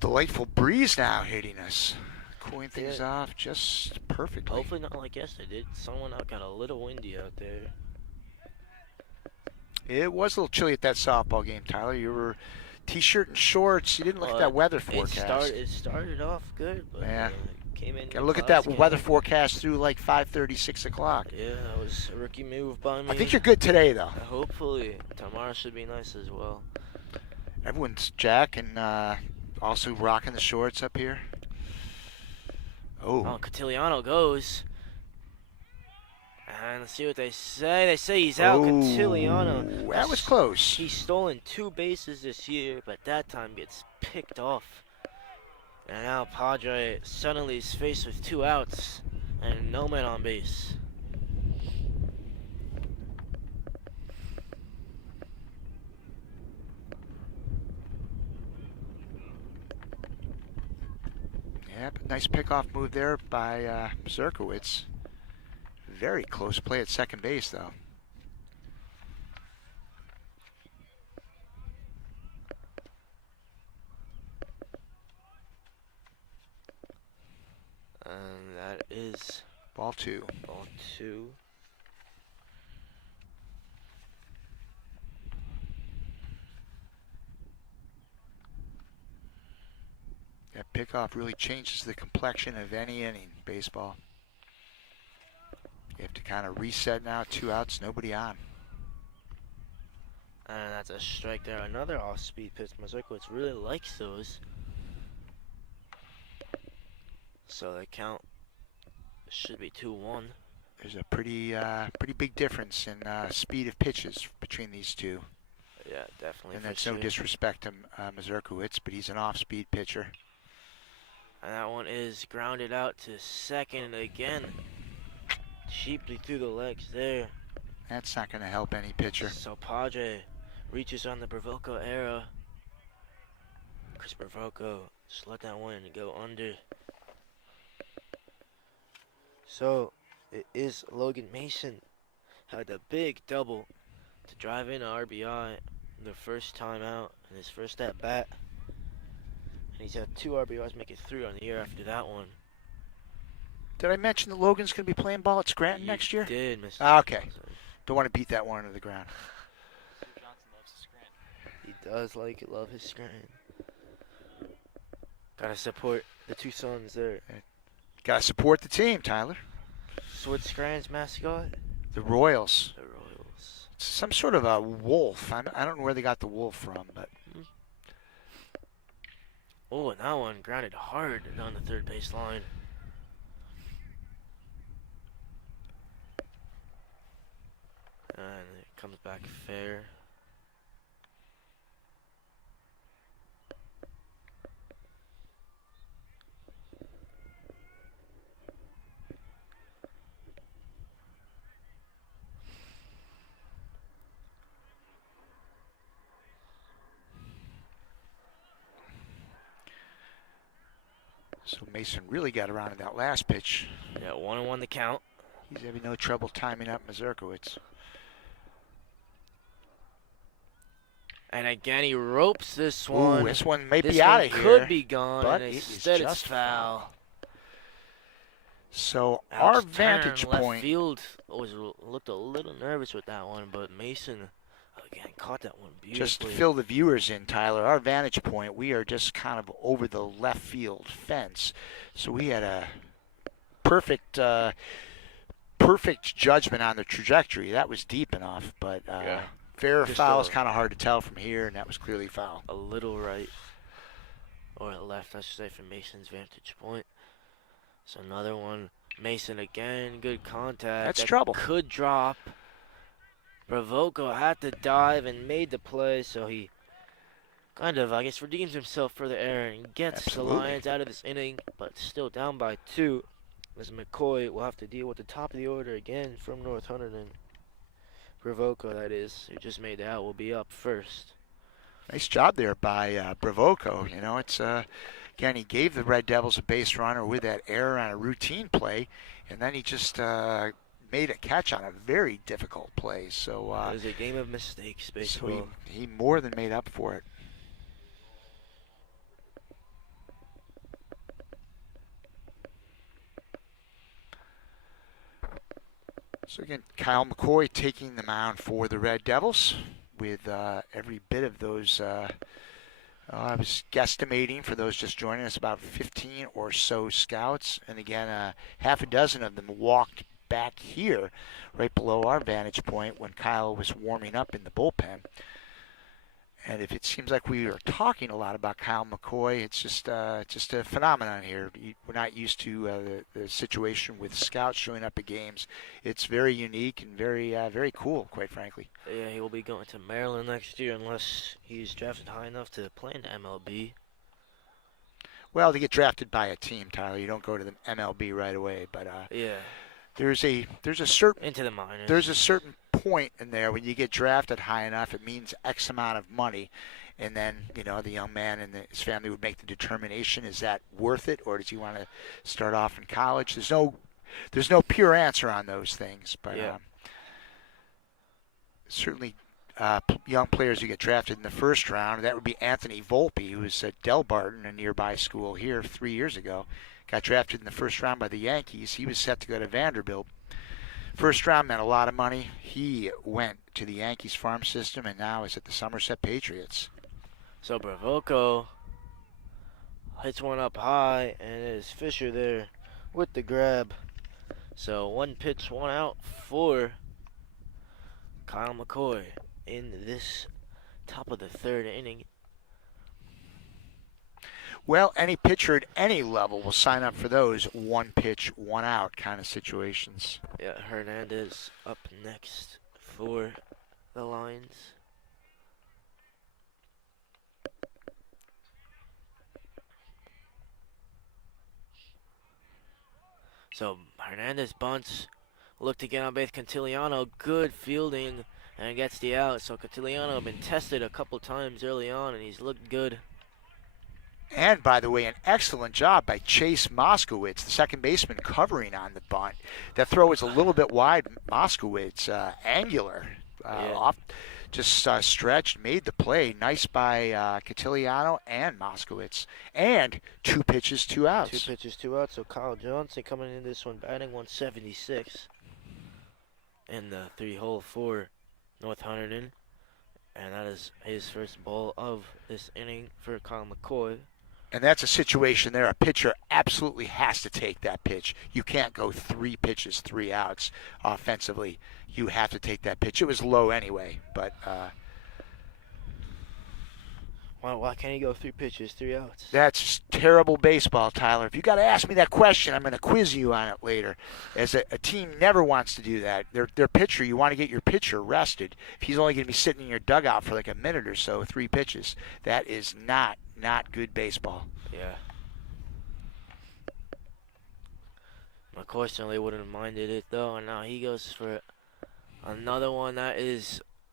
Delightful breeze now hitting us. Cooling things off just perfectly. Hopefully not like yesterday. Someone out got a little windy out there. It was a little chilly at that softball game, Tyler. You were t-shirt and shorts. You didn't look at that weather forecast. It started off good, but yeah. Came in. Gotta look at that weather forecast through like 5:30, 6 o'clock. Yeah, that was a rookie move by me. I think you're good today, though. Hopefully. Tomorrow should be nice as well. Everyone's Jack and also rocking the shorts up here. Oh, Catiliano goes. And let's see what they say. They say he's out, Catiliano. That was close. He's stolen 2 bases this year, but that time gets picked off. And now Padre suddenly is faced with 2 outs and no man on base. Yep, nice pickoff move there by Zerkowitz. Very close play at second base, though. And that is ball 2. Ball 2. That pickoff really changes the complexion of any inning, baseball. You have to kind of reset now. 2 outs, nobody on. And that's a strike there. Another off-speed pitch. Mazurkowitz really likes those. So the count should be 2-1. There's a pretty big difference in speed of pitches between these two. Yeah, definitely. And that's no disrespect to Mazurkowitz, but he's an off-speed pitcher. And that one is grounded out to second again. Cheaply through the legs there. That's not going to help any pitcher. So Padre reaches on the Bravoco era. Chris Bravoco just let that one go under. So it is Logan Mason had the big double to drive in an RBI the first time out in his first at bat. And he's had 2 RBIs, make it 3 on the year after that one. Did I mention that Logan's going to be playing ball at Scranton next year? Did, Mr. Okay. Johnson. Don't want to beat that one into the ground. Mr. Johnson loves his Scranton. He does love his Scranton. Gotta support the two sons there. Got to support the team, Tyler. So what's Scranton's mascot? The Royals. The Royals. It's some sort of a wolf. I don't know where they got the wolf from, but Oh, and that one grounded hard down the third base line. And it comes back fair. so Mason really got around in that last pitch. Yeah, 1-1 the count. He's having no trouble timing up Mazurkowicz. And again, he ropes this one. Ooh, this one may This be out one of here. could be gone, but and it is instead it's just foul. So Alex our Turner vantage in left point. field looked a little nervous with that one, but Mason again caught that one beautifully. Just to fill the viewers in, Tyler, our vantage point, we are just kind of over the left field fence. So we had a perfect perfect judgment on the trajectory. That was deep enough, but fair or Just foul a- is kind of hard to tell from here, and that was clearly foul. A little right, or left, I should say, from Mason's vantage point. So another one. Mason again, good contact. That's That trouble. Could drop. Bravoco had to dive and made the play, so he kind of, I guess, redeems himself for the error and gets Absolutely. the Lions out of this inning, but still down by 2. As McCoy will have to deal with the top of the order again from North Hunterdon. Bravoco, that is, who just made the out, will be up first. Nice job there by Bravoco. You know, it's again, he gave the Red Devils a base runner with that error on a routine play, and then he just made a catch on a very difficult play. So It was a game of mistakes, so basically. he more than made up for it. So again, Kyle McCoy taking the mound for the Red Devils with every bit of those. I was guesstimating for those just joining us about 15 or so scouts, and again, half a dozen of them walked back here, right below our vantage point when Kyle was warming up in the bullpen. And if it seems like we are talking a lot about Kyle McCoy, it's just a phenomenon here. We're not used to the situation with scouts showing up at games. It's very unique and very cool, quite frankly. Yeah, he will be going to Maryland next year unless he's drafted high enough to play in the MLB. Well, to get drafted by a team, Tyler, you don't go to the MLB right away. But Yeah, there's a certain into the minors. there's a certain point in there when you get drafted high enough, it means X amount of money, and then the young man and his family would make the determination: is that worth it, or does he want to start off in college? There's no pure answer on those things, but Yeah. certainly young players who get drafted in the first round. That would be Anthony Volpe, who was at Del Barton, a nearby school here 3 years ago. Got drafted in the first round by the Yankees. He was set to go to Vanderbilt. First round meant a lot of money. He went to the Yankees farm system and now is at the Somerset Patriots. So Bravoco hits one up high, and it is Fisher there with the grab. So 1 pitch, 1 out for Kyle McCoy in this top of the 3rd inning. Well, any pitcher at any level will sign up for those 1 pitch, 1 out kind of situations. Yeah, Hernandez up next for the Lions. So Hernandez bunts, look to get on base. Cantiliano, good fielding, and gets the out. So Cantiliano been tested a couple times early on, and he's looked good. And, by the way, an excellent job by Chase Moskowitz, the second baseman, covering on the bunt. That throw was a little bit wide. Moskowitz, angular, off, just stretched, made the play. Nice by Cantiliano and Moskowitz. And 2 pitches, 2 outs. 2 pitches, 2 outs. So Kyle Johnson coming in this one batting 176 in the 3-hole for North Hunterdon. And that is his first ball of this inning for Kyle McCoy. And that's a situation there. A pitcher absolutely has to take that pitch. You can't go 3 pitches, 3 outs offensively. You have to take that pitch. It was low anyway, but Why can't he go 3 pitches, 3 outs? that's terrible baseball, Tyler. If you got to ask me that question, I'm going to quiz you on it later. As a team never wants to do that. Their pitcher, you want to get your pitcher rested. If he's only going to be sitting in your dugout for like a minute or so, 3 pitches, that is not good baseball. Yeah. McCoy certainly wouldn't have minded it though, and now he goes for another one that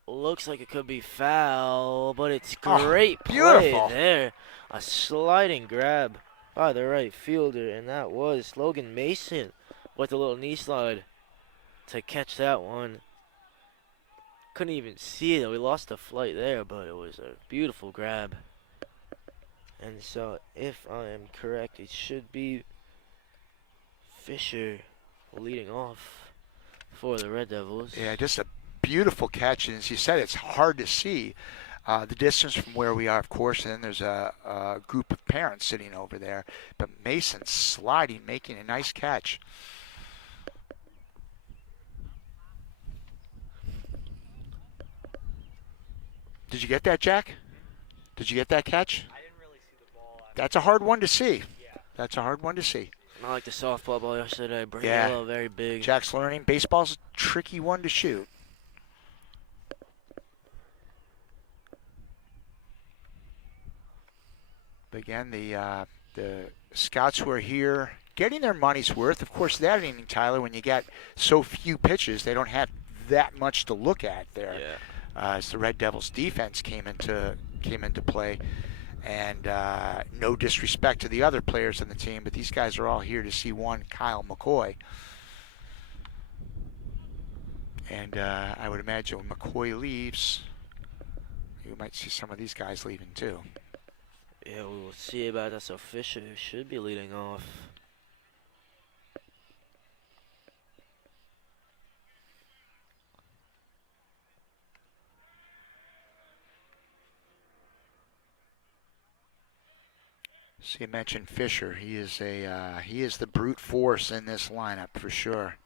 looks like it could be foul, but it's great play there. A sliding grab by the right fielder, and that was Logan Mason with a little knee slide to catch that one. Couldn't even see it. We lost the flight there, but it was a beautiful grab. And so, if I am correct, it should be Fisher leading off for the Red Devils. Yeah, just a beautiful catch. And as you said, it's hard to see the distance from where we are, of course, and then there's a group of parents sitting over there. But Mason sliding, making a nice catch. Did you get that, Jack? Did you get that catch? That's a hard one to see. That's a hard one to see. Not like the softball ball yesterday. Bright Yeah. yellow, very big. Jack's learning. Baseball's a tricky one to shoot. But again, the scouts who are here getting their money's worth. Of course, that inning, Tyler, when you got so few pitches, they don't have that much to look at there. Yeah. As the Red Devils' defense came into play. And no disrespect to the other players on the team, but these guys are all here to see one Kyle McCoy. And I would imagine when McCoy leaves, you might see some of these guys leaving too. Yeah, we will see about that. So Fisher should be leading off. So you mentioned Fisher. He is the brute force in this lineup for sure.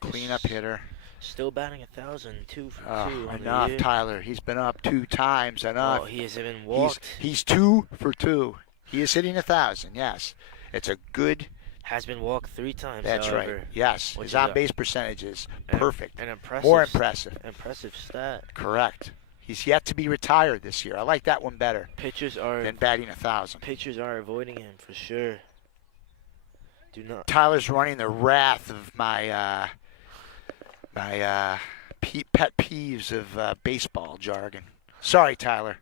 Cleanup hitter. Still batting 1,000, 2 for 2 on Enough, the year. Tyler. He's been up 2 times. Enough. Oh, he has been walked. He's 2 for 2. He is hitting 1,000. Yes, it's a good. Has been walked 3 times. That's however, right. Yes, which his is on base percentage is perfect. An impressive. More impressive. Impressive stat. Correct. He's yet to be retired this year. I like that one better Pitchers are than batting 1,000. Pitchers are avoiding him for sure. Do not. Tyler's running the wrath of my pet peeves of baseball jargon. Sorry, Tyler.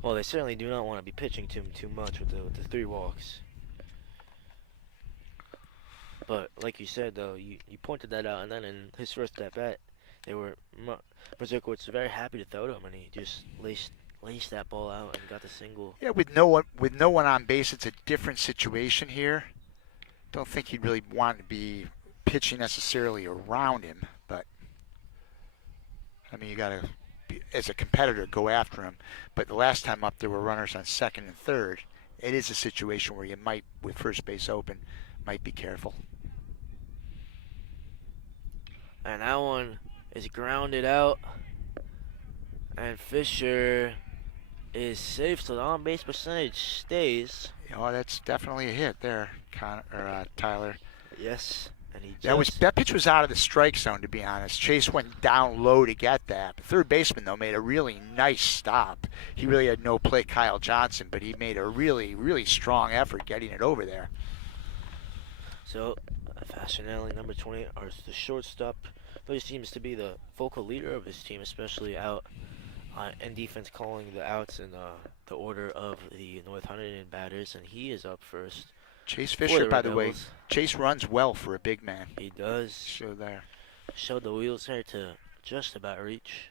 Well, they certainly do not want to be pitching to him too much with the 3 walks. But like you said, though, you pointed that out, and then in his first at bat, they were Berserkowitz very happy to throw to him, and he just laced that ball out and got the single. Yeah, with no one on base, it's a different situation here. Don't think he'd really want to be pitching necessarily around him, but I mean, you got to, as a competitor, go after him. But the last time up, there were runners on second and third. It is a situation where you might, with first base open, might be careful. And that one is grounded out, and Fisher is safe, so the on-base percentage stays. Oh, that's definitely a hit there, Tyler. Yes, and he That pitch was out of the strike zone, to be honest. Chase went down low to get that. The third baseman, though, made a really nice stop. He really had no play, Kyle Johnson, but he made a really, really strong effort getting it over there. So, Fasanelli, number 20, or the shortstop, really seems to be the vocal leader of his team, especially out in defense, calling the outs in the order of the North Hunterdon batters, and he is up first. Chase for Fisher, the by Red the way, Devils. Chase runs well for a big man. He does. Show there. Showed the wheels here to just about reach.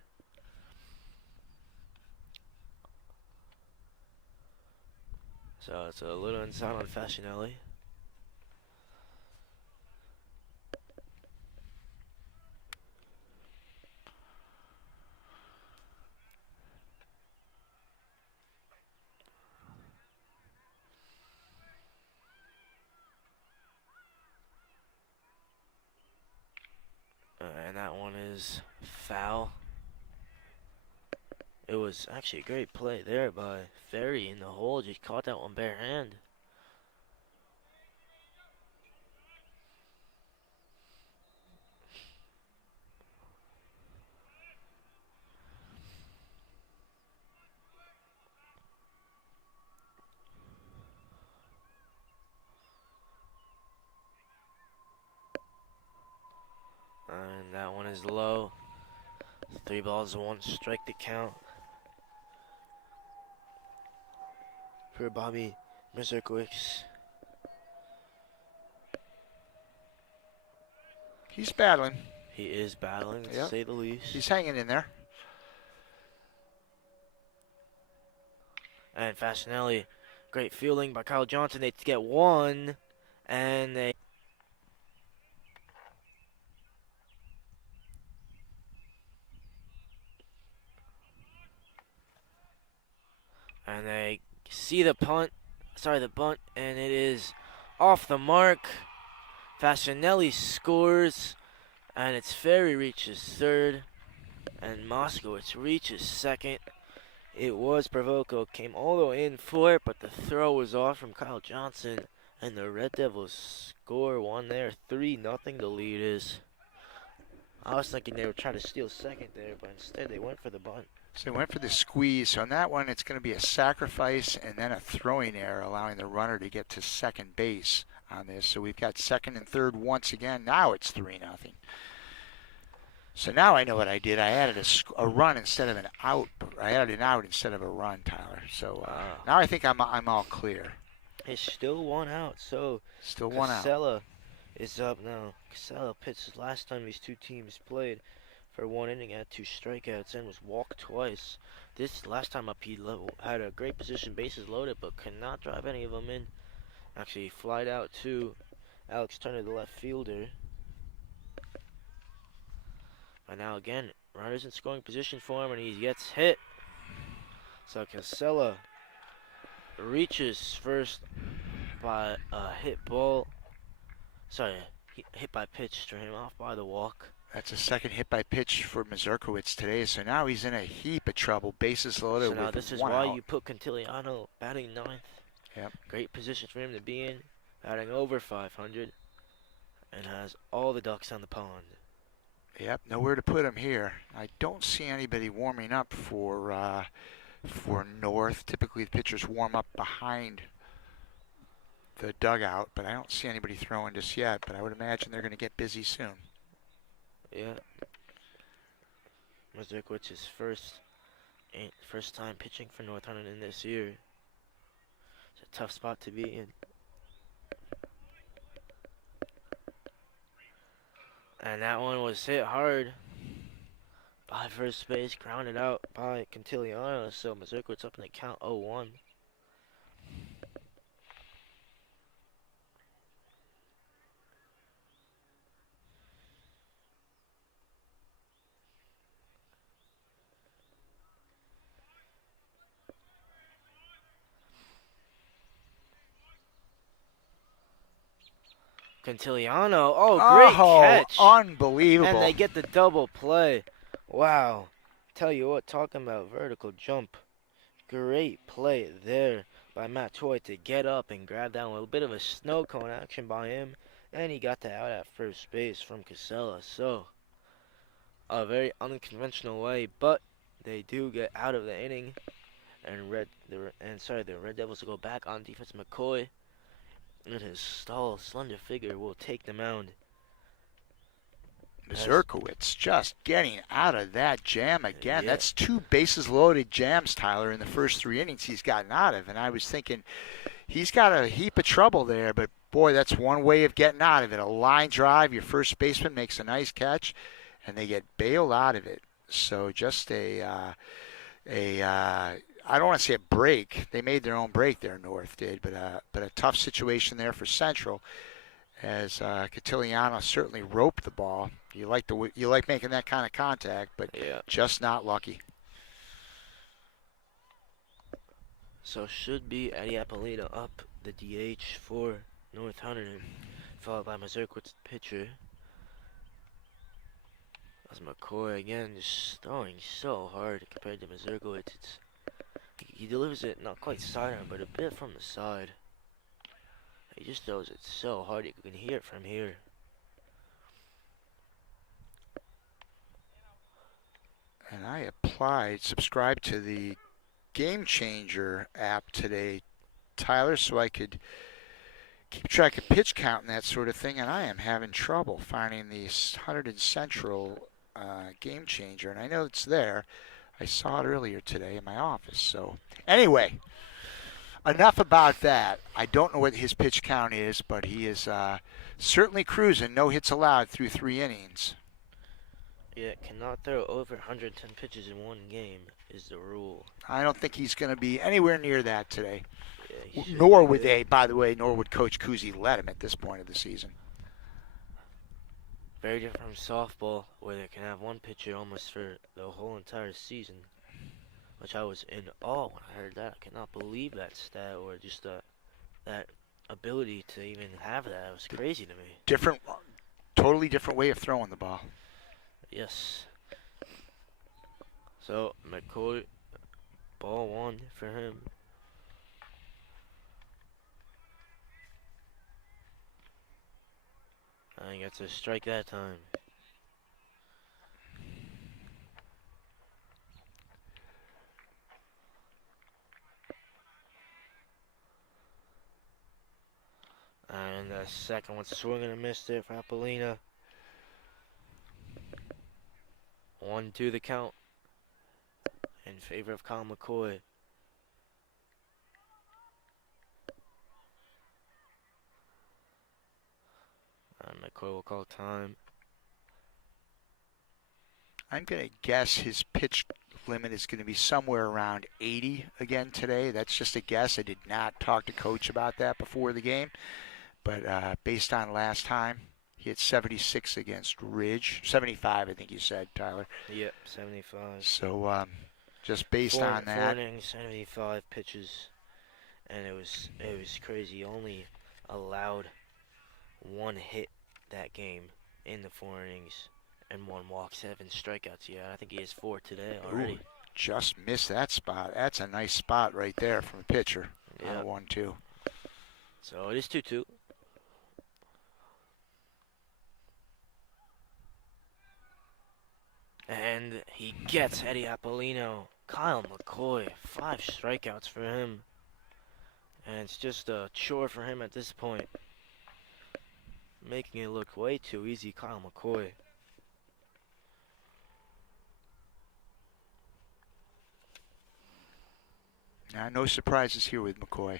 So it's a little inside on Fasanelli. And that one is foul. It was actually a great play there by Ferry in the hole. Just caught that one bare hand. And that one is low. 3 balls, 1 strike to count for Bobby Mizerkowicz. He's battling. He is battling, to Yep. say the least. He's hanging in there. And Fasanelli, great fielding by Kyle Johnson. They get one, and they see the bunt, and it is off the mark. Fasanelli scores, and it's Ferry reaches third, and Moskowitz reaches second. It was Provoco, came all the way in for it, but the throw was off from Kyle Johnson, and the Red Devils score one there, 3-0 the lead is. I was thinking they would try to steal second there, but instead they went for the bunt. So they went for the squeeze. So on that one, it's going to be a sacrifice and then a throwing error, allowing the runner to get to second base on this. So we've got second and third once again. Now it's 3-0. So now I know what I did. I added a run instead of an out. I added an out instead of a run, Tyler. So now I think I'm all clear. It's still 1 out, so Still 1 out. Casella is up now. Casella pitched last time these two teams played for 1 inning, had 2 strikeouts, and was walked twice. This last time up, he had a great position, bases loaded, but could not drive any of them in. Actually, flied out to Alex Turner, the left fielder. But now again, runner's in scoring position for him, and he gets hit. So Casella reaches first by a hit ball. Sorry, hit by pitch to him, off by the walk. That's a second hit by pitch for Mazurkowicz today. So now he's in a heap of trouble. Bases loaded. So now with this is 1 why out. you put Cantiliano batting 9th. Yep. Great position for him to be in, batting over 500, and has all the ducks on the pond. Yep, nowhere to put him here. I don't see anybody warming up for North. Typically, the pitchers warm up behind the dugout, but I don't see anybody throwing just yet. But I would imagine they're going to get busy soon. Yeah. Mazurkowicz's first time pitching for North Hunterdon this year. It's a tough spot to be in. And that one was hit hard by first base, grounded out by Cantiliano, so Mazurkowicz up in the count 0-1. Cantiliano, great catch. Unbelievable. And they get the double play. Wow. Tell you what, talking about vertical jump. Great play there by Matt Toy to get up and grab that one. A bit of a snow cone action by him. And he got the out at first base from Casella. So, a very unconventional way, but they do get out of the inning. And the Red Devils will go back on defense. McCoy And his tall, slender figure will take the mound. Mazurkiewicz just getting out of that jam again. Yeah. That's 2 bases loaded jams, Tyler, in the first 3 innings he's gotten out of. And I was thinking he's got a heap of trouble there, but boy, that's one way of getting out of it. A line drive, your first baseman makes a nice catch, and they get bailed out of it. So just I don't want to say a break. They made their own break there, North did, but a tough situation there for Central, as Catiliano certainly roped the ball. You like making that kind of contact, but Yeah. just not lucky. So should be Eddie Apolino up the DH for North Hunterdon, followed by Mazurkiewicz, pitcher. As McCoy again just throwing so hard compared to Mazurkiewicz. He delivers it not quite sidearm, but a bit from the side. He just throws it so hard you can hear it from here. And I subscribed to the Game Changer app today, Tyler, so I could keep track of pitch count and that sort of thing, and I am having trouble finding the Hunterdon Central Game Changer, and I know it's there. I saw it earlier today in my office. So anyway, enough about that. I don't know what his pitch count is, but he is certainly cruising. No hits allowed through 3 innings. Yeah, cannot throw over 110 pitches in one game is the rule. I don't think he's going to be anywhere near that today. Yeah, Nor would they, by the way, nor would Coach Kuzi let him at this point of the season. Very different from softball, where they can have one pitcher almost for the whole entire season. Which I was in awe when I heard that. I cannot believe that stat, or just that ability to even have that. It was crazy to me. Totally different way of throwing the ball. Yes. So, McCoy, ball 1 for him. I got to strike that time. And the second one swing and a miss there for Apolina. 1-2 the count in favor of Kyle McCoy. And McCoy will call time. I'm going to guess his pitch limit is going to be somewhere around 80 again today. That's just a guess. I did not talk to Coach about that before the game. But based on last time, he had 76 against Ridge. 75, I think you said, Tyler. Yep, 75. So just based on that. 4 innings, 75 pitches. And it was crazy. He only allowed 1 hit that game in the 4 innings and 1 walk, 7 strikeouts. Yeah, I think he has 4 today already. Ooh, just missed that spot. That's a nice spot right there from a pitcher. Yeah. 1-2. So it is 2-2. And he gets Eddie Apolino. Kyle McCoy, 5 strikeouts for him. And it's just a chore for him at this point. Making it look way too easy, Kyle McCoy. Now, no surprises here with McCoy.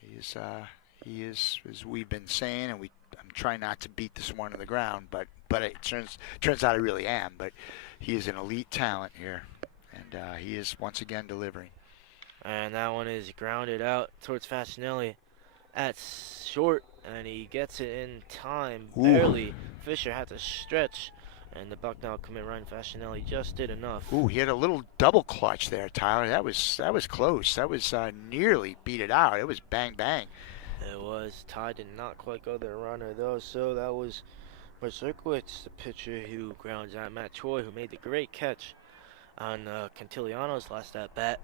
He is, as we've been saying, and I'm trying not to beat this one to the ground, but it turns out I really am. But he is an elite talent here, and he is once again delivering. And that one is grounded out towards Fasinelli at short, and he gets it in time, barely. Fisher had to stretch, and the Bucknell commit Ryan Fasinelli just did enough. Ooh, he had a little double clutch there, Tyler. That was close. That was nearly beat it out. It was bang bang. It was. Ty did not quite go the runner though, so that was Mazurkiewicz, the pitcher who grounds out Matt Troy, who made the great catch on Cantiliano's last at bat.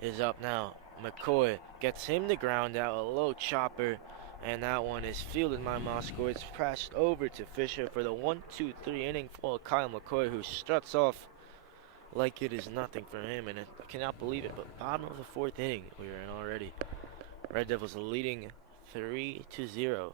Is up now. McCoy gets him to ground out, a low chopper, and that one is fielded by Moskowitz. Passed over to Fisher for the 1-2-3 inning for Kyle McCoy, who struts off like it is nothing for him, and I cannot believe it, but bottom of the 4th inning we are in already. Red Devils leading 3-0.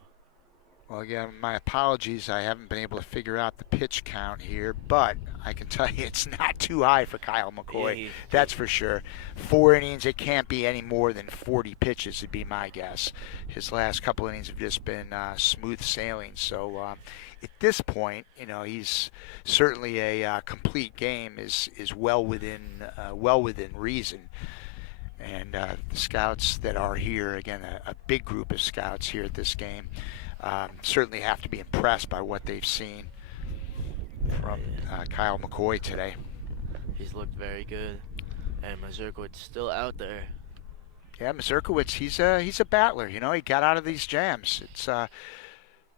Well, again, my apologies. I haven't been able to figure out the pitch count here, but I can tell you it's not too high for Kyle McCoy. Yeah, That's for sure. 4 innings, it can't be any more than 40 pitches, would be my guess. His last couple innings have just been smooth sailing. So at this point, you know, he's certainly a complete game is well within reason. And the scouts that are here, again, a big group of scouts here at this game, certainly have to be impressed by what they've seen from Kyle McCoy today. He's looked very good. And Mazurkowitz still out there. Yeah, Mazurkowitz, he's a battler. You know, he got out of these jams. It's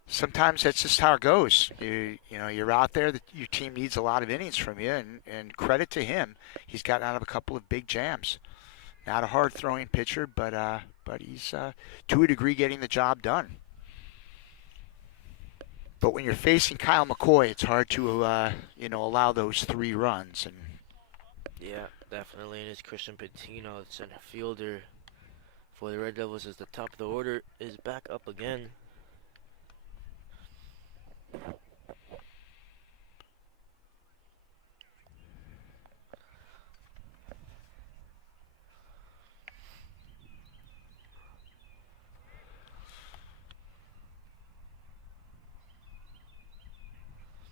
sometimes that's just how it goes. You know, you're out there. Your team needs a lot of innings from you, and credit to him, he's gotten out of a couple of big jams. Not a hard-throwing pitcher, but he's to a degree getting the job done. But when you're facing Kyle McCoy, it's hard to allow those 3 runs. And yeah, definitely. And it's Christian Patino, the center fielder for the Red Devils, as the top of the order is back up again.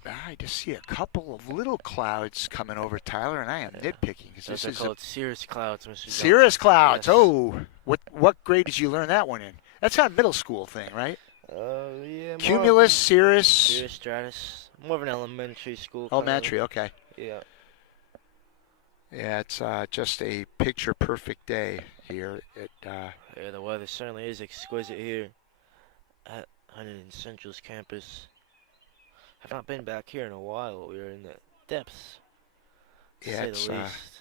I just see a couple of little clouds coming over, Tyler, and I am nitpicking. Those are called cirrus clouds, Mr. Johnson. Cirrus clouds. Yes. Oh, what grade did you learn that one in? That's not a middle school thing, right? Yeah. Cumulus, cirrus. Cirrus stratus. More of an elementary school. Elementary, okay. Yeah. Yeah, it's just a picture-perfect day here. Yeah, the weather certainly is exquisite here at Hunterdon Central's campus. I've not been back here in a while. We were in the depths, to Yeah, say it's the least.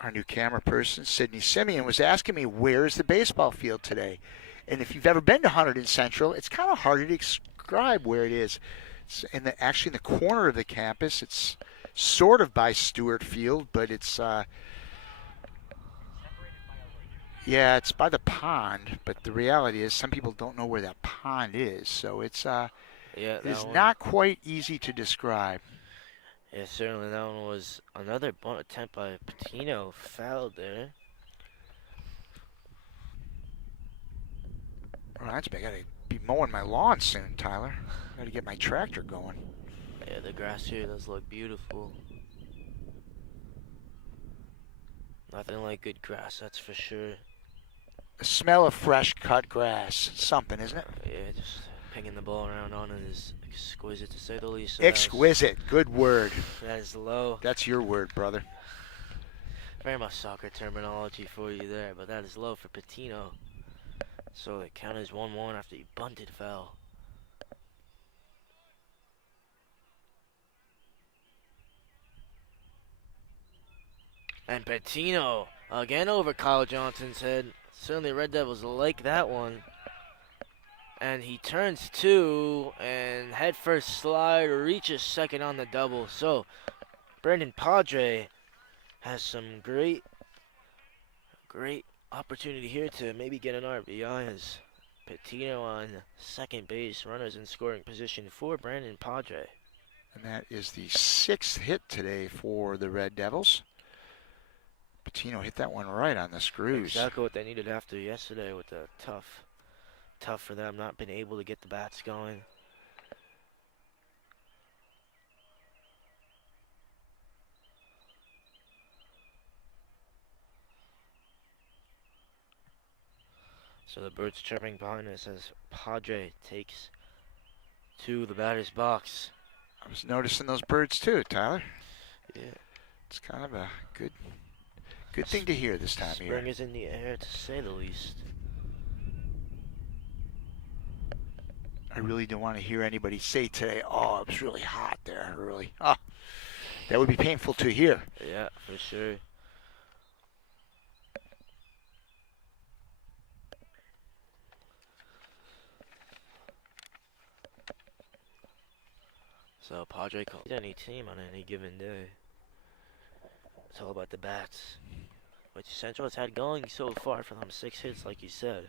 our new camera person, Sydney Simeon, was asking me, where's the baseball field today? And if you've ever been to Hunterdon Central, it's kind of hard to describe where it is. It's actually in the corner of the campus. It's sort of by Stewart Field, but it's it's by the pond. But the reality is, some people don't know where that pond is, so it's not quite easy to describe. Yeah, certainly that one was another bunt attempt by Patino, fouled there. Well, I gotta be mowing my lawn soon, Tyler. Gotta get my tractor going. Yeah, the grass here does look beautiful. Nothing like good grass, that's for sure. The smell of fresh cut grass. Something, isn't it? Yeah, just picking the ball around on it is exquisite, to say the least. So Exquisite. Good word. That is low. That's your word, brother. Very much soccer terminology for you there, but that is low for Patino. So the count is 1-1 after he bunted foul. And Patino again over Kyle Johnson's head. Certainly Red Devils like that one. And he turns 2 and head first slide, reaches second on the double. So Brandon Padre has some great opportunity here to maybe get an RBI, as Patino on second base, runners in scoring position for Brandon Padre. And that is the 6th hit today for the Red Devils. Patino hit that one right on the screws. Exactly what they needed after yesterday with the tough for them, not being able to get the bats going. So the birds chirping behind us as Padre takes to the batter's box. I was noticing those birds too, Tyler. Yeah. It's kind of a good thing to hear this time of year. Spring is in the air, to say the least. I really don't want to hear anybody say today, oh, it was really hot there, really. Oh, that would be painful to hear. Yeah, for sure. So Padre calls any team on any given day. It's all about the bats. which Central has had going so far for them. 6 hits, like you said.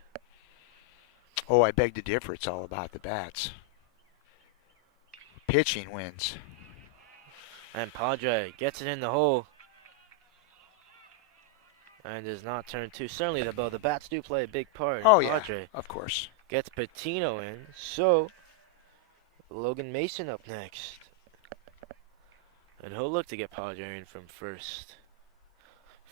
Oh, I beg to differ. It's all about the bats. Pitching wins. And Padre gets it in the hole. And does not turn two. Certainly, the bats do play a big part. Oh, yeah, Padre of course. gets Patino in. So, Logan Mason up next. And he'll look to get Padre in from first.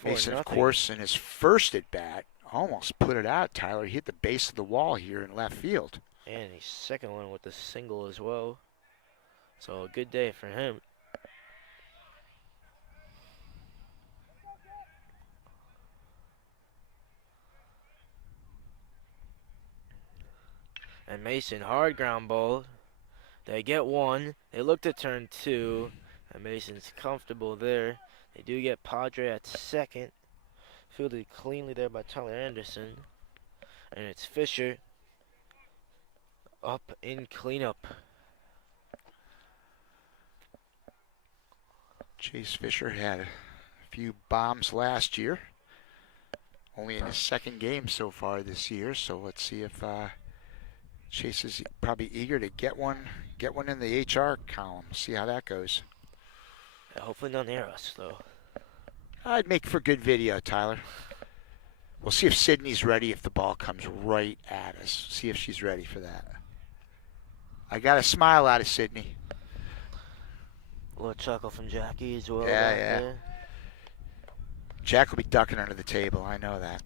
Mason, 4-0. of course, in his first at bat, almost put it out, Tyler. He hit the base of the wall here in left field. And his second one with the single as well. So a good day for him. And Mason, hard ground ball. They get one. They look to turn two. And Mason's comfortable there. They do get Padre at second. Fielded cleanly there by Tyler Anderson. And it's Fisher up in cleanup. Chase Fisher had a few bombs last year. Only in his second game so far this year. So let's see if Chase is probably eager to get one in the HR column. See how that goes. Yeah, hopefully not near us, though. I'd make for good video, Tyler. We'll see if Sydney's ready if the ball comes right at us. See if she's ready for that. I got a smile out of Sydney. A little chuckle from Jackie as well. Yeah, back yeah. there. Jack will be ducking under the table. I know that.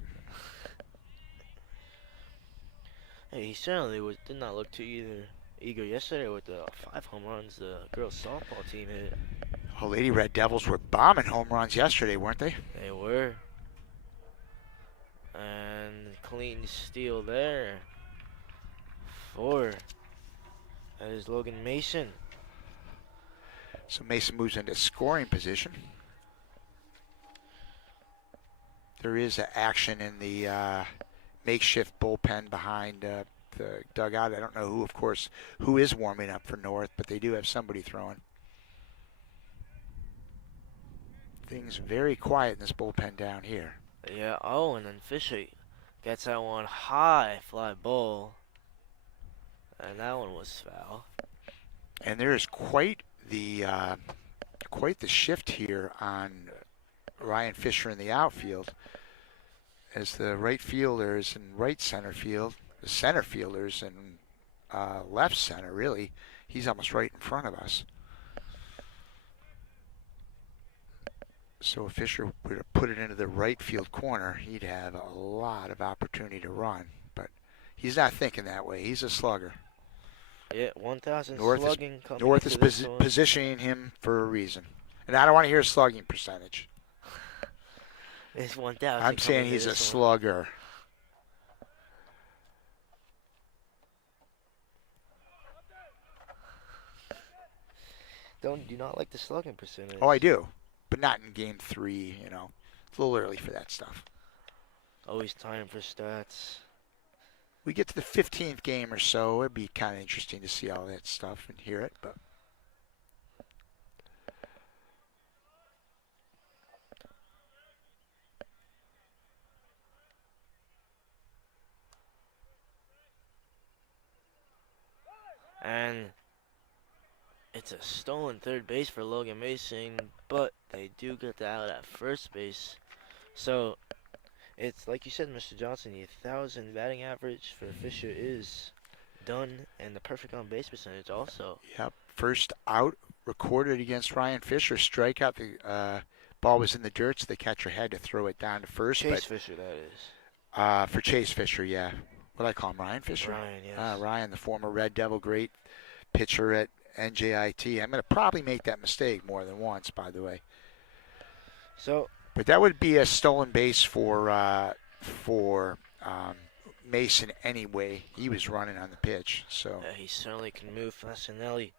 Hey, he certainly did not look too eager yesterday with the 5 home runs the girls softball team hit. Oh, Lady Red Devils were bombing home runs yesterday, weren't they? They were. And clean steal there. 4. That is Logan Mason. So Mason moves into scoring position. There is action in the makeshift bullpen behind the dugout. I don't know who, of course, who is warming up for North, but they do have somebody throwing. Things very quiet in this bullpen down here. Yeah, oh, and then Fisher gets that one high fly ball. And that one was foul. And there is quite the shift here on Ryan Fisher in the outfield, as the right fielders in right center field, the center fielders in left center. Really, he's almost right in front of us. So if Fisher were to put it into the right field corner, he'd have a lot of opportunity to run. But he's not thinking that way. He's a slugger. Yeah, 1,000 North slugging coming North into is this one. positioning him for a reason. And I don't want to hear a slugging percentage. It's 1,000. I'm saying he's a slugger. Do not like the slugging percentage. Oh, I do. But not in game 3, you know. It's a little early for that stuff. Always time for stats. We get to the 15th game or so, it'd be kind of interesting to see all that stuff and hear it. But And it's a stolen third base for Logan Mason, but they do get the out at first base. So it's like you said, Mr. Johnson, the 1,000 batting average for Fisher is done, and the perfect on base percentage also. yep, first out recorded against Ryan Fisher. Strikeout. The ball was in the dirt, so the catcher had to throw it down to first. Chase Fisher, that is. For Chase Fisher, yeah. What do I call him, Ryan Fisher? Ryan, yes. Ryan, the former Red Devil, great pitcher at NJIT. I'm going to probably make that mistake more than once, by the way. So, But that would be a stolen base for Mason anyway. He was running on the pitch, so he certainly can move. Fasinelli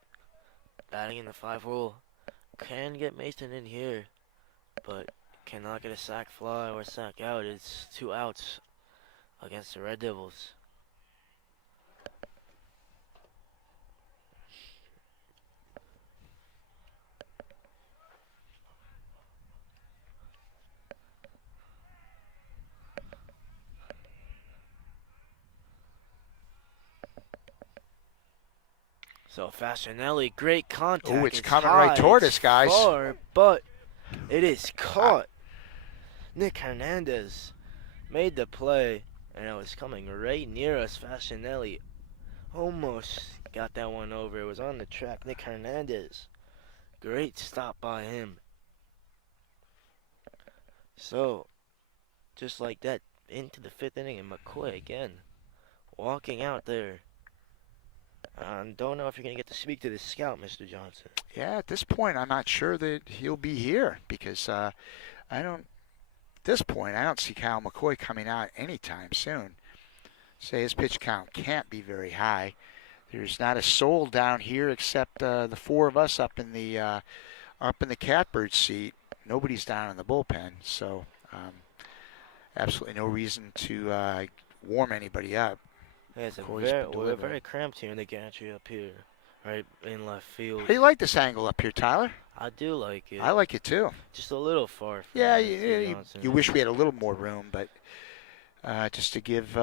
batting in the 5 hole. Can get Mason in here, but cannot get a sac fly or sac out. It's 2 outs against the Red Devils. So Fasanelli, great contact. Oh, it's coming right toward us, guys. Far, but it is caught. Nick Hernandez made the play, and it was coming right near us. Fasanelli almost got that one over. It was on the track. Nick Hernandez, great stop by him. So, just like that, into the 5th inning, and McCoy again walking out there. Don't know if you're going to get to speak to the scout, Mr. Johnson. Yeah, at this point, I'm not sure that he'll be here because at this point, I don't see Kyle McCoy coming out anytime soon. Say his pitch count can't be very high. There's not a soul down here except the 4 of us up in the catbird seat. Nobody's down in the bullpen, so absolutely no reason to warm anybody up. Yeah, we're very cramped here in the gantry up here, right in left field. How do you like this angle up here, Tyler? I do like it. I like it too. Just a little far. From Yeah, Mr. you wish we had a little more room, but just to give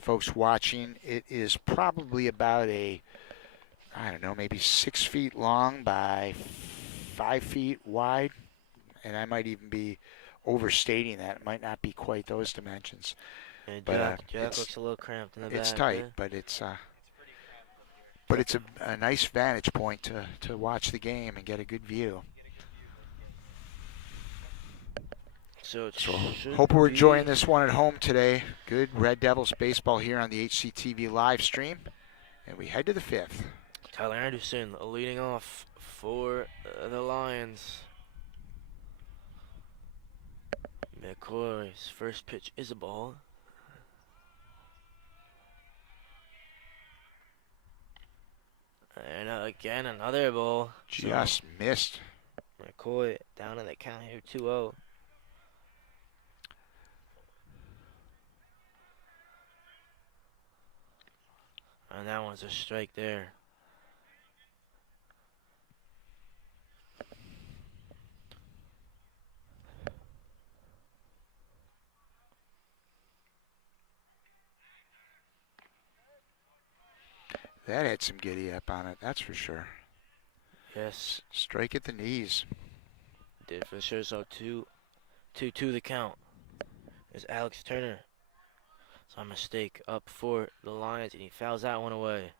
folks watching, it is probably about maybe 6 feet long by 5 feet wide, and I might even be overstating that. It might not be quite those dimensions. Yeah, But Jack looks a little cramped in the back. it's tight, there. but it's a nice vantage point to watch the game and get a good view. So Hope we're enjoying this one at home today. Good Red Devils baseball here on the HCTV live stream. And we head to the 5th. Tyler Anderson leading off for the Lions. McCoy's first pitch is a ball. And again, another ball. Just missed. McCoy down in the count here, 2-0. And that one's a strike there. That had some giddy up on it, that's for sure. Yes. Strike at the knees. Did for sure. So 2-2 the count. Is Alex Turner. So a mistake up for the Lions, and he fouls that one away.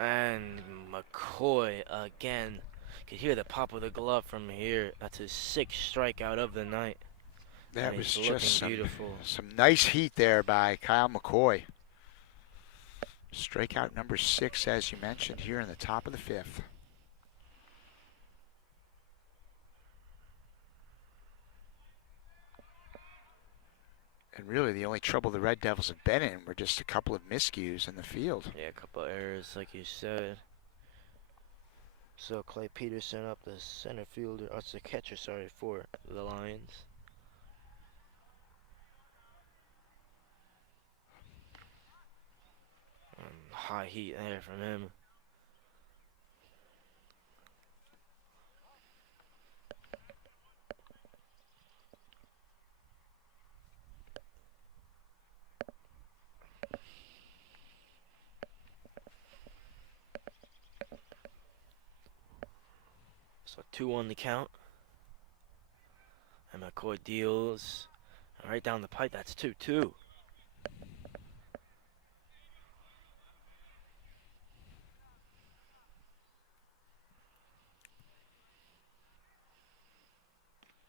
And McCoy again. Could hear the pop of the glove from here. That's his 6th strikeout of the night. That And was he's just looking beautiful. some nice heat there by Kyle McCoy. Strikeout number 6, as you mentioned, here in the top of the 5th. And really, the only trouble the Red Devils have been in were just a couple of miscues in the field. Yeah, a couple of errors, like you said. So Clay Peterson up the center fielder, or it's the catcher, sorry, for the Lions. And high heat there from him. So 2-1 the count. And McCoy deals. And right down the pipe, that's 2-2.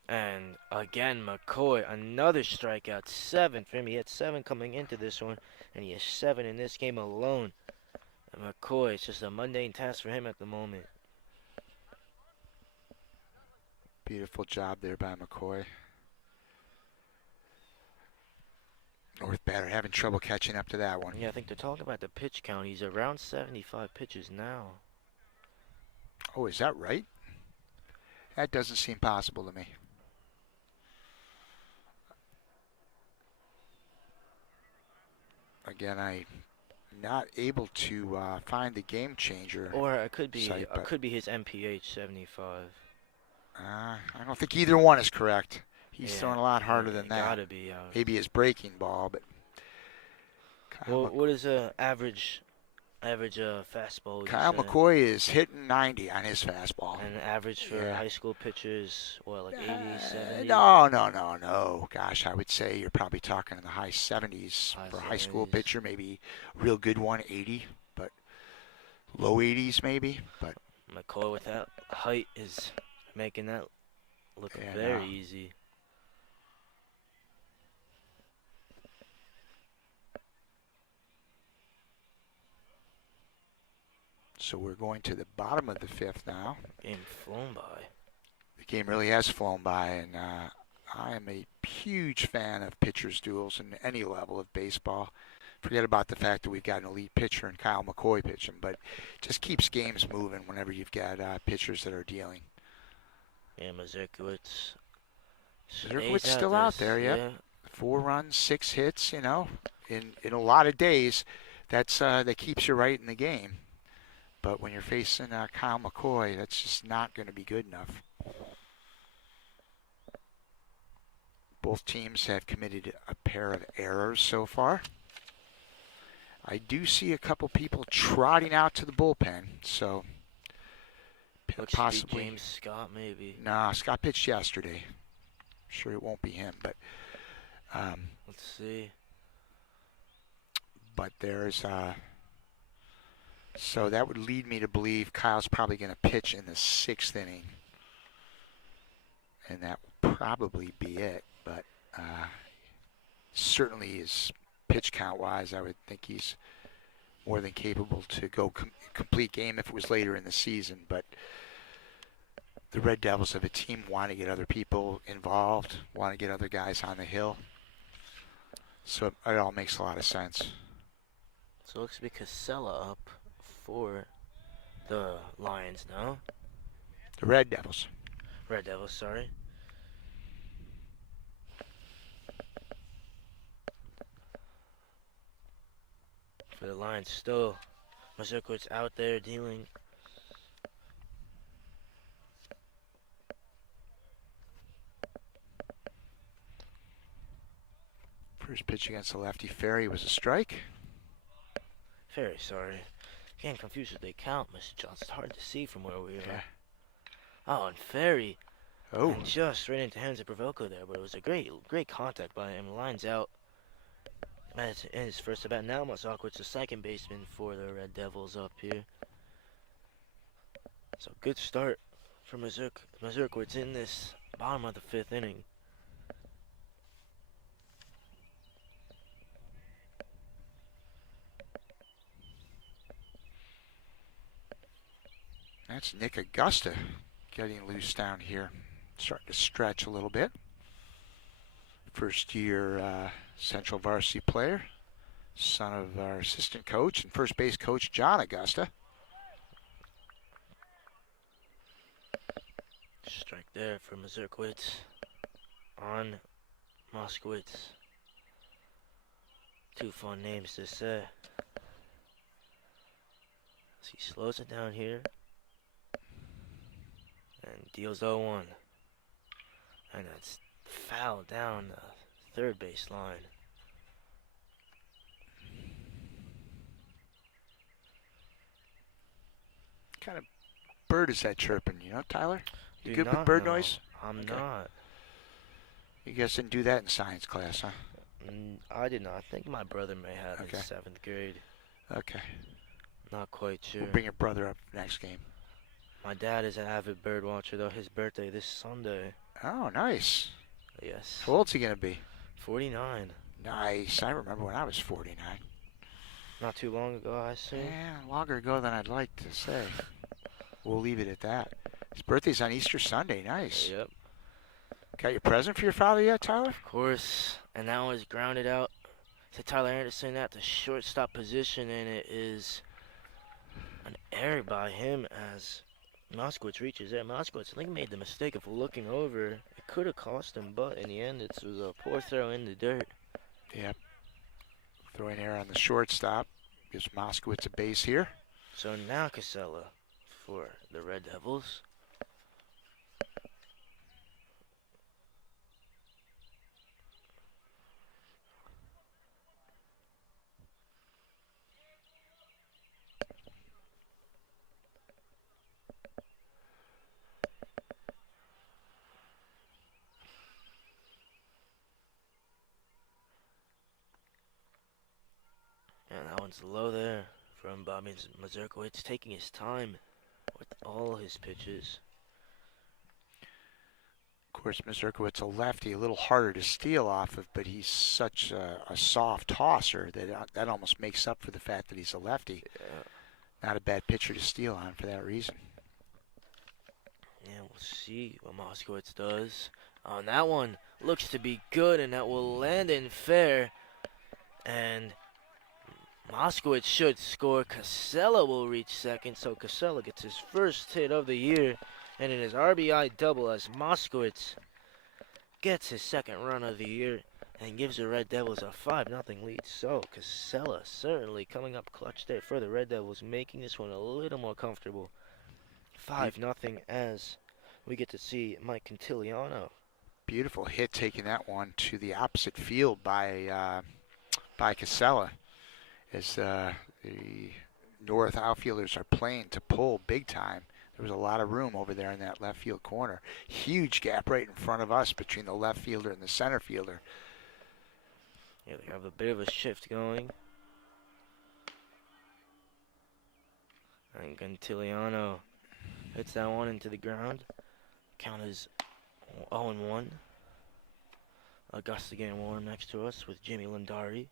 And again, McCoy, another strikeout, 7 for him. He had 7 coming into this one, and he has 7 in this game alone. And McCoy, it's just a mundane task for him at the moment. Beautiful job there by McCoy. North batter having trouble catching up to that one. Yeah, I think they're talking about the pitch count. He's around 75 pitches now. Oh, is that right? That doesn't seem possible to me. Again, I'm not able to find the game changer. Or it could be site, but, could be his MPH 75. I don't think either one is correct. He's Yeah, throwing a lot harder than that. Gotta be out. Maybe his breaking ball, but. Well, what is average fastball? Kyle McCoy is hitting 90 on his fastball. And average for high school pitchers, what, like 80, 70? No. Gosh, I would say you're probably talking in the high 70s for a high school 70s. pitcher. Maybe a real good one, 80, but low 80s maybe. But McCoy with that height is making that look very easy. So we're going to the bottom of the fifth now. Game flown by. The game really has flown by, and I am a huge fan of pitchers' duels in any level of baseball. Forget about the fact that we've got an elite pitcher and Kyle McCoy pitching, but it just keeps games moving whenever you've got pitchers that are dealing. Yeah, Mazurkiewicz. Mazurkiewicz still out there, yeah. 4 runs, 6 hits, in a lot of days, that keeps you right in the game. But when you're facing Kyle McCoy, that's just not going to be good enough. Both teams have committed a pair of errors so far. I do see a couple people trotting out to the bullpen, so Looks possibly to be James Scott, maybe. Nah, Scott pitched yesterday. I'm sure it won't be him, but let's see. But there's so that would lead me to believe Kyle's probably going to pitch in the 6th inning, and that will probably be it. But certainly his pitch count-wise, I would think he's more than capable to go complete game if it was later in the season. But the Red Devils of a team want to get other people involved, want to get other guys on the hill. So it all makes a lot of sense. So it looks to be Casella up for the Lions now. The Red Devils. Red Devils, sorry. For the Lions, still Mazurkiewicz out there dealing. First pitch against the lefty Ferry was a strike. Very sorry. Getting confused with the count, Mr. Johnson. It's hard to see from where we are. Yeah. Oh, and Ferry. Oh. And just right into hands of Provoco there, but it was a great contact by him. Lines out. That's in his first at bat. Now Mazurkiewicz, the second baseman for the Red Devils up here. So good start for Mazurkiewicz in this bottom of the 5th inning. That's Nick Augusta getting loose down here. Starting to stretch a little bit. First year Central varsity player. Son of our assistant coach and first base coach, John Augusta. Strike there for Mazurkiewicz on Moskowitz. 2 fun names to say. So he slows it down here. And deals 0-1. And that's foul down the 3rd base line. What kind of bird is that chirping, Tyler? You Do good with not bird know. noise? I'm Okay. not. You guys didn't do that in science class, huh? I did not. I think my brother may have Okay. in 7th grade. Okay. Not quite sure. We'll bring your brother up next game. My dad is an avid bird watcher, though. His birthday this Sunday. Oh, nice. Yes. How old's he going to be? 49. Nice. I remember when I was 49. Not too long ago, I assume. Yeah, longer ago than I'd like to say. We'll leave it at that. His birthday's on Easter Sunday. Nice. Yep. Got your present for your father yet, Tyler? Of course. And that was grounded out to Tyler Anderson at the shortstop position, and it is an error by him as Moskowitz reaches there. Moskowitz, I think, made the mistake of looking over. It could have cost him, but in the end, it was a poor throw in the dirt. Yep. Throwing error on the shortstop. Gives Moskowitz a base here. So now Casella for the Red Devils. And that one's low there from Bobby Mazurkowitz, taking his time with all his pitches. Of course, Mazurkowitz, a lefty, a little harder to steal off of, but he's such a soft tosser that almost makes up for the fact that he's a lefty. Yeah. Not a bad pitcher to steal on for that reason. Yeah, we'll see what Moskowitz does. On that one, looks to be good, and that will land in fair. And Moskowitz should score. Casella will reach second, so Casella gets his first hit of the year, and in his RBI double as Moskowitz gets his second run of the year and gives the Red Devils a 5-0 lead. So Casella certainly coming up clutch there for the Red Devils, making this one a little more comfortable. 5-0 as we get to see Mike Cantiliano. Beautiful hit, taking that one to the opposite field by Casella, as the North outfielders are playing to pull big time. There was a lot of room over there in that left field corner. Huge gap right in front of us between the left fielder and the center fielder. Yeah, they have a bit of a shift going. And Cantiliano hits that one into the ground. Count is 0-1. Augusta getting warm next to us with Jimmy Lindari.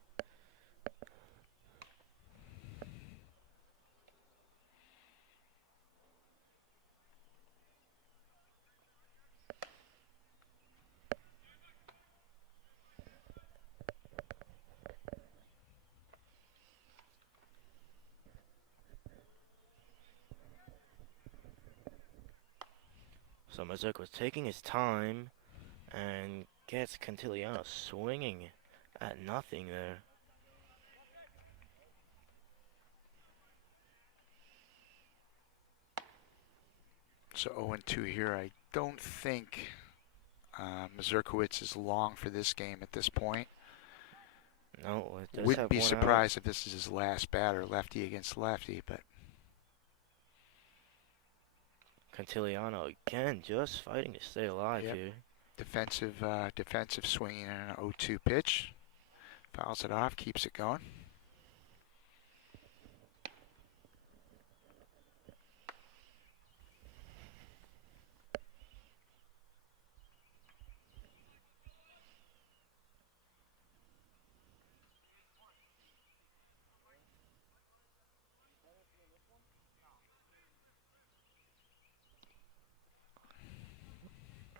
So Mazurka was taking his time and gets Cantiliano swinging at nothing there. So 0-2 here. I don't think Mazurkowitz is long for this game at this point. No, it does Wouldn't have be one surprised if this is his last batter, lefty against lefty, but Cantiliano again just fighting to stay alive here. defensive swinging and an 0-2 pitch. Fouls it off, keeps it going.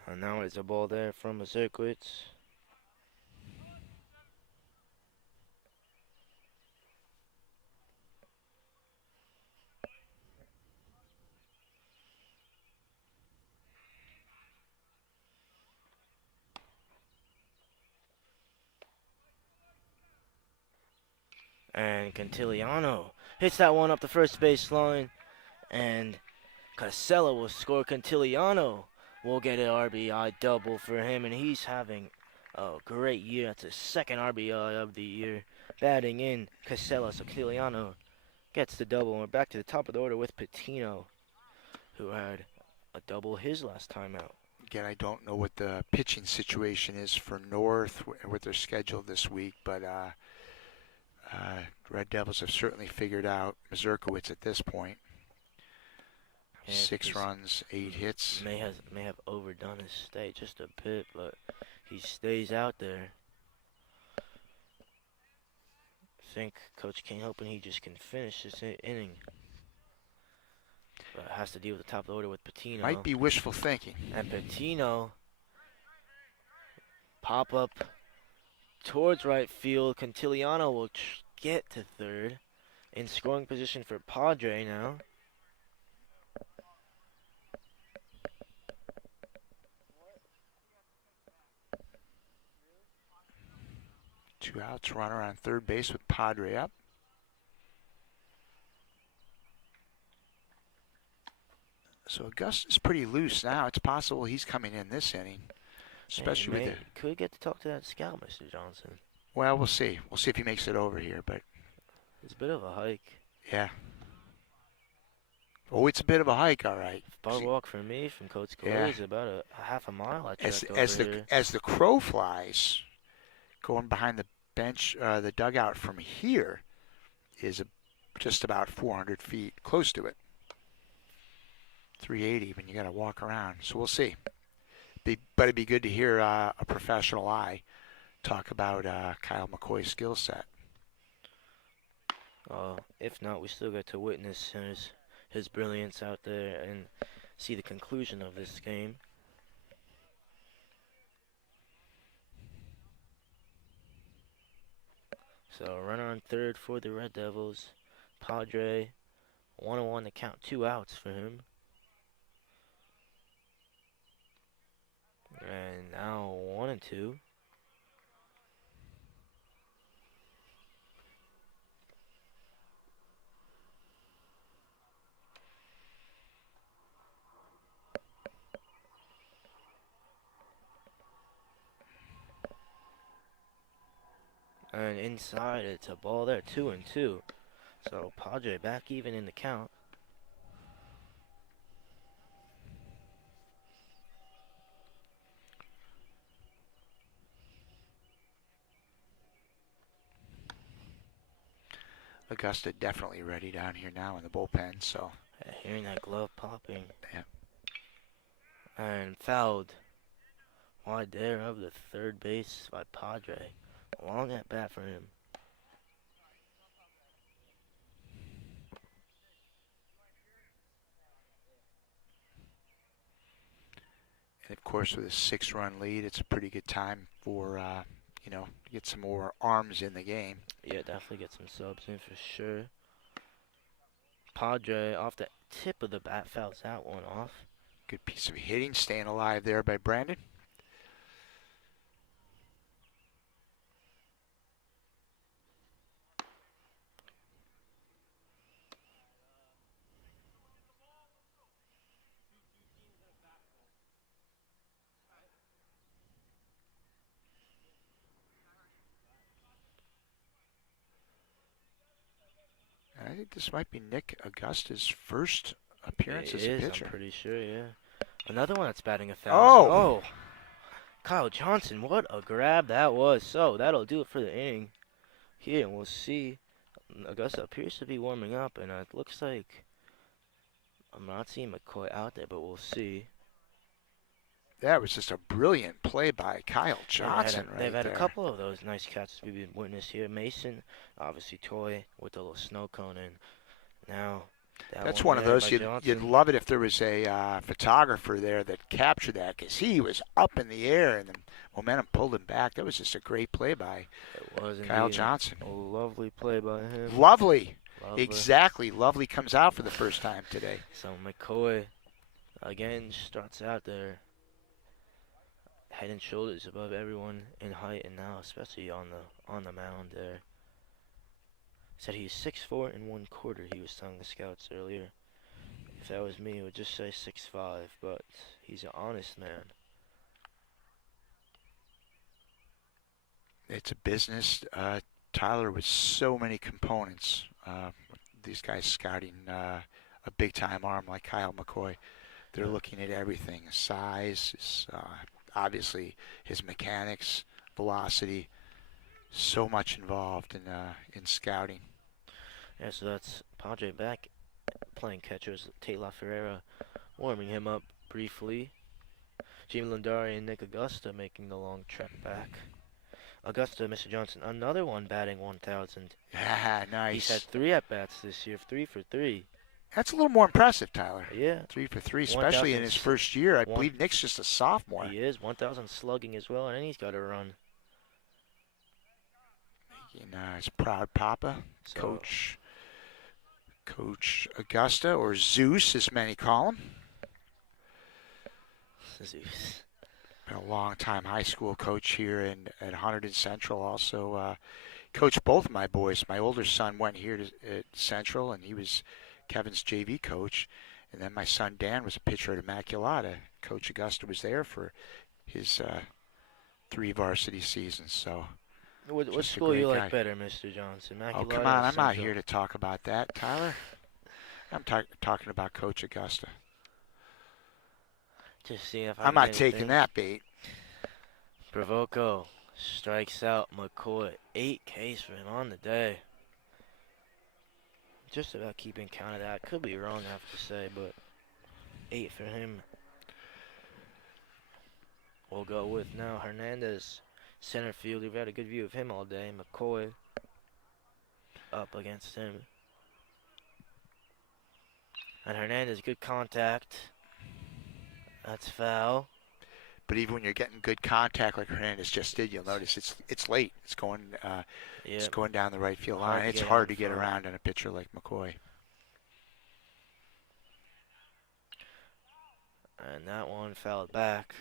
And now it's a ball there from Mazurkowitz. And Cantiliano hits that one up the first base line. And Casella will score. Cantiliano will get an RBI double for him. And he's having a great year. That's his second RBI of the year. Batting in Casella. So Cantiliano gets the double. And we're back to the top of the order with Patino, who had a double his last time out. Again, I don't know what the pitching situation is for North with their schedule this week, but Red Devils have certainly figured out Mazurkowitz at this point. Yeah, 6 runs, 8 hits. May have overdone his stay just a bit, but he stays out there. I think Coach King hoping he just can finish this inning. But it has to deal with the top of the order with Patino. Might be wishful thinking. And Patino pop up towards right field. Cantiliano will get to third in scoring position for Padre now. 2 outs, runner on third base with Padre up. So Augusta's pretty loose now. It's possible he's coming in this inning, especially with the. Could get to talk to that scout, Mr. Johnson. Well, we'll see. We'll see if he makes it over here, but. It's a bit of a hike. Yeah. Oh, it's a bit of a hike, all right. Far walk for me from Coach Corey is about a half a mile. As the crow flies, going behind the bench, the dugout from here is just about 400 feet, close to it. 380 when you got to walk around. So we'll see. But it'd be good to hear a professional eye talk about Kyle McCoy's skill set. If not, we still get to witness his brilliance out there and see the conclusion of this game. So runner on third for the Red Devils. Padre, 1-1 to count, 2 outs for him. And now 1-2. And inside, it's a ball there, 2-2. So Padre back even in the count. Augusta definitely ready down here now in the bullpen, so. Yeah, hearing that glove popping. Yeah. And fouled wide there of the third base by Padre. Long at bat for him. And of course, with a 6-run lead, it's a pretty good time for, to get some more arms in the game. Yeah, definitely get some subs in for sure. Padre off the tip of the bat fouls that one off. Good piece of hitting, staying alive there by Brandon. I think this might be Nick Augusta's first appearance as a pitcher. I'm pretty sure, yeah. Another one that's batting 1,000. Oh! Kyle Johnson, what a grab that was. So that'll do it for the inning here, and we'll see. Augusta appears to be warming up, and it looks like I'm not seeing McCoy out there, but we'll see. That was just a brilliant play by Kyle Johnson They've had there. a couple of those nice catches we've been witness here. Mason, obviously Toy with the little snow cone, and now that's one of those you'd love it if there was a photographer there that captured that, because he was up in the air and the momentum pulled him back. That was just a great play by Kyle Johnson. A lovely play by him. Lovely. Exactly. Lovely comes out for the first time today. So McCoy again starts out there head and shoulders above everyone in height, and now especially on the mound there. Said he's 6'4" and 1/4. He was telling the scouts earlier. If that was me, I would just say 6'5", but he's an honest man. It's a business, Tyler, with so many components. These guys scouting a big-time arm like Kyle McCoy, they're looking at everything: size, obviously his mechanics, velocity. So much involved in scouting. Yeah, so that's Padre back playing catchers. Tate LaFerrera warming him up briefly. Jimmy Lindari and Nick Augusta making the long trek back. Augusta, Mr. Johnson, another one batting 1,000. Yeah, nice. He's had 3 at-bats this year, 3 for 3. That's a little more impressive, Tyler. Yeah. 3 for 3, especially in his first year. I believe Nick's just a sophomore. He is, 1,000 slugging as well, and he's got a run. His proud papa, so, Coach Augusta, or Zeus, as many call him. Zeus. Been a long-time high school coach here at Hunterdon Central. Also coached both of my boys. My older son went here at Central, and he was Kevin's JV coach. And then my son Dan was a pitcher at Immaculata. Coach Augusta was there for his 3 varsity seasons. So, What school you like better, Mr. Johnson? oh, Immaculata come or on. I'm not Central? here to talk about that, Tyler. I'm talking about Coach Augusta. Just seeing if I I'm can not get taking anything. that bait. Provoco strikes out McCoy. 8 Ks for him on the day. Just about keeping count of that. Could be wrong, I have to say, but 8 for him. We'll go with now Hernandez, center field. We've had a good view of him all day. McCoy up against him. And Hernandez, good contact. That's foul. But even when you're getting good contact like Hernandez just did, you'll notice it's late. It's going down the right field line. It's hard to get around on a pitcher like McCoy. And that one fouled back.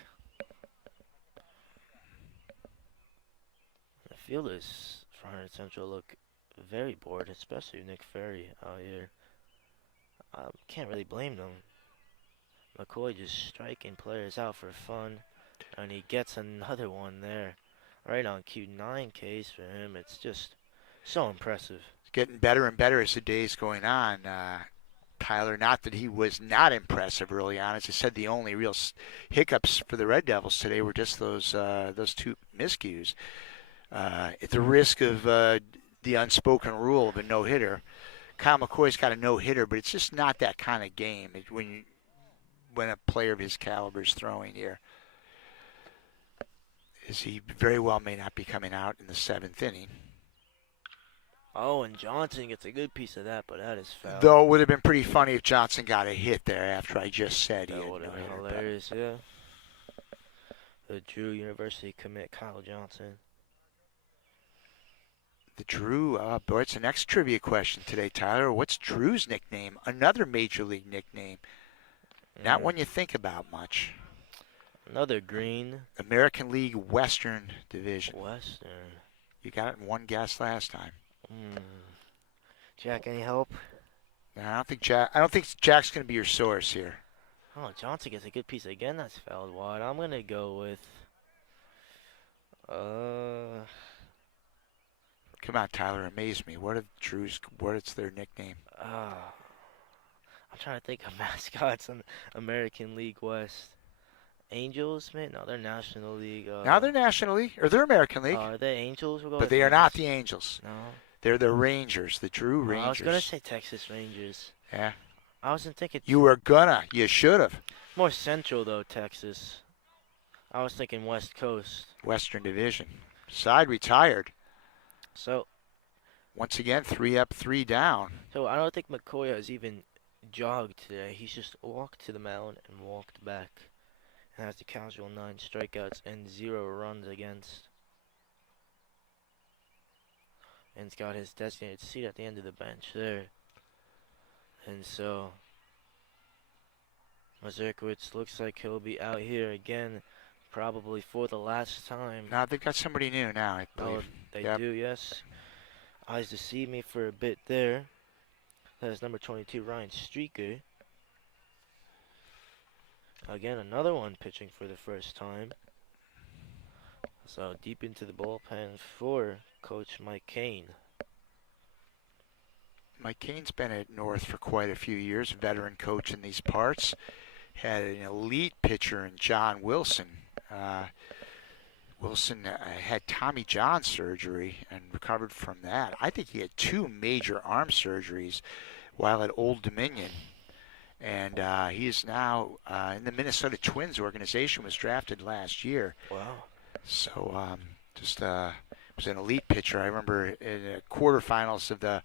The fielders for Hunterdon Central look very bored, especially Nick Ferry out here. Can't really blame them. McCoy just striking players out for fun. And he gets another one there. Right on cue. 9 Ks for him. It's just so impressive. It's getting better and better as the day's going on. Tyler, not that he was not impressive early on. As I said, the only real hiccups for the Red Devils today were just those 2 miscues. At the risk of the unspoken rule of a no-hitter, Kyle McCoy's got a no-hitter, but it's just not that kind of game when a player of his caliber is throwing here. As he very well may not be coming out in the 7th inning. Oh, and Johnson gets a good piece of that, but that is foul. Though it would have been pretty funny if Johnson got a hit there after I just said he That had would have no been hitter, hilarious, yeah. The Drew University commit, Kyle Johnson. The Drew, boy, it's the next trivia question today, Tyler. What's Drew's nickname? Another major league nickname. Not one you think about much. Another green. American League Western Division. Western. You got it in one guess last time. Jack, any help? No, I don't think Jack's going to be your source here. Oh, Johnson gets a good piece again. That's fouled wide. I'm gonna go with. Come on, Tyler, amaze me. What is their nickname? I'm trying to think of mascots in American League West. Angels, man? No, they're National League. Now they're National League, or they're American League. Are they Angels? We'll go but with they are Angels. not the Angels. No. They're the Rangers, the Drew Rangers. I was gonna say Texas Rangers. Yeah. I wasn't thinking. You should have. More central though, Texas. I was thinking West Coast. Western Division. Side retired. So. Once again, 3 up, 3 down. So I don't think McCoy has even jogged today. He's just walked to the mound and walked back. And has the casual 9 strikeouts and 0 runs against. And he's got his designated seat at the end of the bench there. And so Mazurkiewicz looks like he'll be out here again, probably for the last time. Now they've got somebody new now, I believe. Oh, they do, yes. Eyes deceived me for a bit there. That is number 22, Ryan Streaker. Again, another one pitching for the first time. So deep into the bullpen for Coach Mike Kane. Mike Kane's been at North for quite a few years, veteran coach in these parts. Had an elite pitcher in John Wilson. Wilson had Tommy John surgery and recovered from that. I think he had 2 major arm surgeries while at Old Dominion. And he is now in the Minnesota Twins organization, was drafted last year. Wow. So was an elite pitcher. I remember in the quarterfinals of the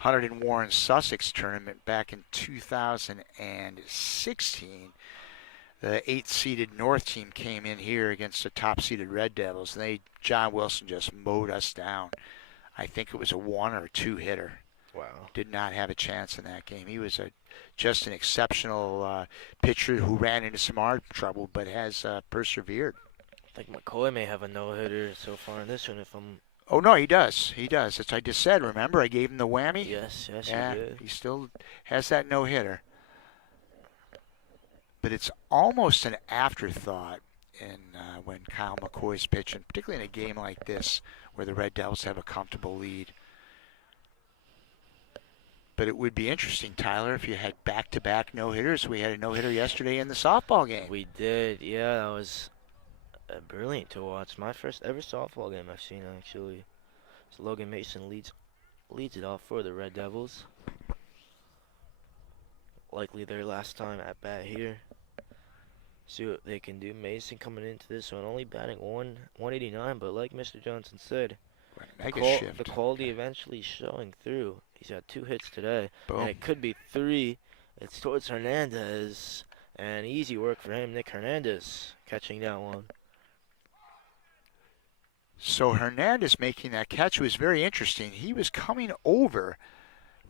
Hunterdon Warren Sussex tournament back in 2016. The 8-seeded North team came in here against the top-seeded Red Devils, and John Wilson just mowed us down. I think it was a 1 or 2 hitter. Wow. Did not have a chance in that game. He was just an exceptional pitcher who ran into some arm trouble, but has persevered. I think McCoy may have a no-hitter so far in this one if I'm... Oh, no, he does. He does. As I just said, remember, I gave him the whammy? Yes, you Yeah, did. he still has that no-hitter. But it's almost an afterthought when Kyle McCoy's pitching, particularly in a game like this where the Red Devils have a comfortable lead. But it would be interesting, Tyler, if you had back-to-back no-hitters. We had a no-hitter yesterday in the softball game. We did, yeah. That was brilliant to watch. My first ever softball game I've seen, actually. So Logan Mason leads it off for the Red Devils. Likely their last time at bat here. See what they can do. Mason coming into this one only batting 189, but like Mr. Johnson said, Mega the quality eventually showing through. He's had 2 hits today, Boom. and it could be 3. It's towards Hernandez, and easy work for him. Nick Hernandez catching that one. So Hernandez making that catch was very interesting. He was coming over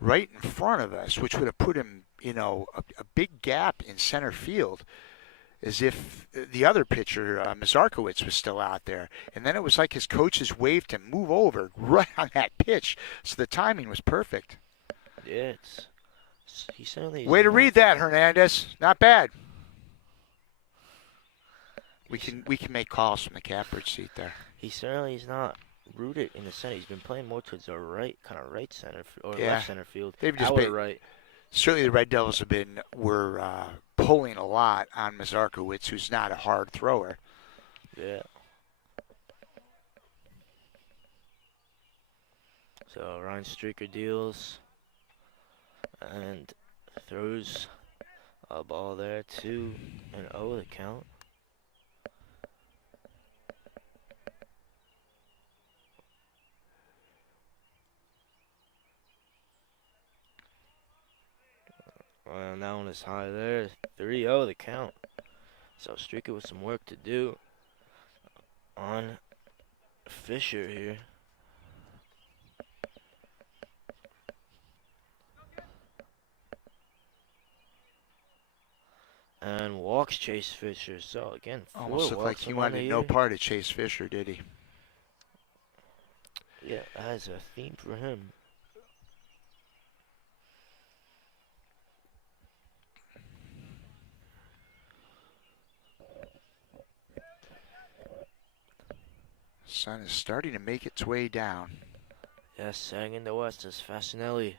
right in front of us, which would have put him, a big gap in center field, as if the other pitcher, Mazarkowicz, was still out there. And then it was like his coaches waved him, move over, right on that pitch. So the timing was perfect. Yeah, he certainly... Way to read that, Hernandez. Not bad. We can make calls from the catbird seat there. He certainly is not rooted in the center. He's been playing more towards the right center or left center field. They've just been right. Certainly, the Red Devils were pulling a lot on Mazarkowicz, who's not a hard thrower. Yeah. So Ryan Streaker deals and throws a ball there, 2-0 the count. Well, that one is high there. 3-0 the count. So Streaker with some work to do on Fisher here. And walks Chase Fisher. So again, 4 almost looked like walks he on wanted the no year. part of Chase Fisher, did he? Yeah, that is a theme for him. Sun is starting to make its way down. Yes, setting in the west is Fasinelli.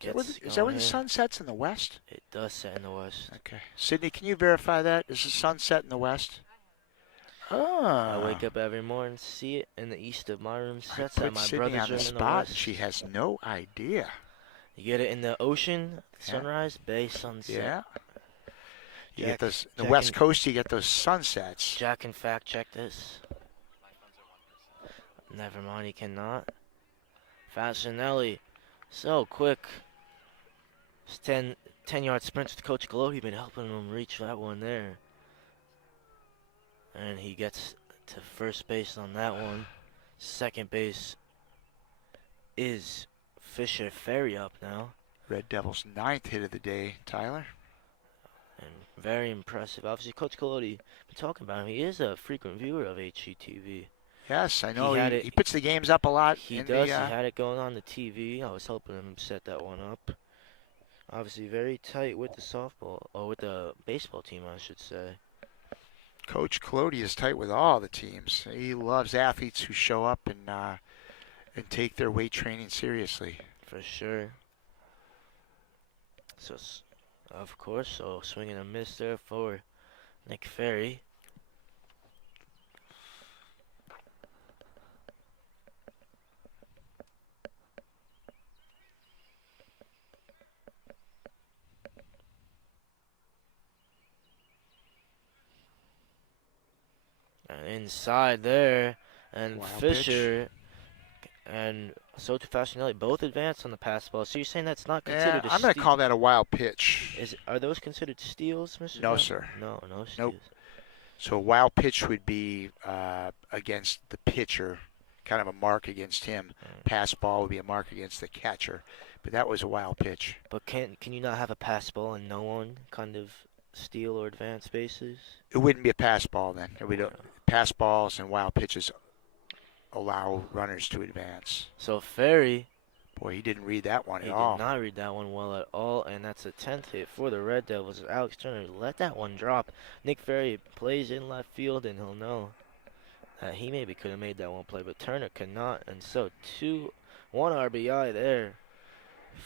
Is that where the sun sets in the west? It does set in the west. Okay. Sydney, can you verify that? Is the sun set in the west? I wake up every morning, see it in the east of my room. Sets at my Sydney brother's on the room spot. in the west. She has no idea. You get it in the ocean, sunrise, bay, sunset. Yeah. You Jack- get those the Jack West and- Coast. You get those sunsets. Jack can fact check this. Never mind, he cannot. Fasinelli, so quick. It's 10-yard sprint with Coach Glowy, been helping him reach that one there. And he gets to first base on that one. Second base is Fisher. Ferry up now. Red Devils' 9th hit of the day, Tyler. And very impressive. Obviously, Coach Colodi, been talking about him. He is a frequent viewer of HGTV. Yes, I know. had He puts the games up a lot. He does. He had it going on the TV. I was helping him set that one up. Obviously, very tight with the softball, or with the baseball team, I should say. Coach Colodi is tight with all the teams. He loves athletes who show up and take their weight training seriously. For sure. So, of course, so swinging a miss there for Nick Ferry. And inside there, and Wild Fisher and Soto Fasinelli both advanced on the pass ball. So you're saying that's not considered a I'm going to steal? call that a wild pitch. Are those considered steals, Mr. No, Johnson? sir. No steals. Nope. So a wild pitch would be against the pitcher, kind of a mark against him. Pass ball would be a mark against the catcher. But that was a wild pitch. But can you not have a pass ball and no one kind of steal or advance bases. It wouldn't be a pass ball then. We don't pass balls and wild pitches allow runners to advance. So Ferry, Boy, he didn't read that one he at did all. not read that one well at all, and that's a 10th hit for the Red Devils. Alex Turner let that one drop. Nick Ferry plays in left field, and he'll know that he maybe could have made that one play, but Turner could not, and so 1 RBI there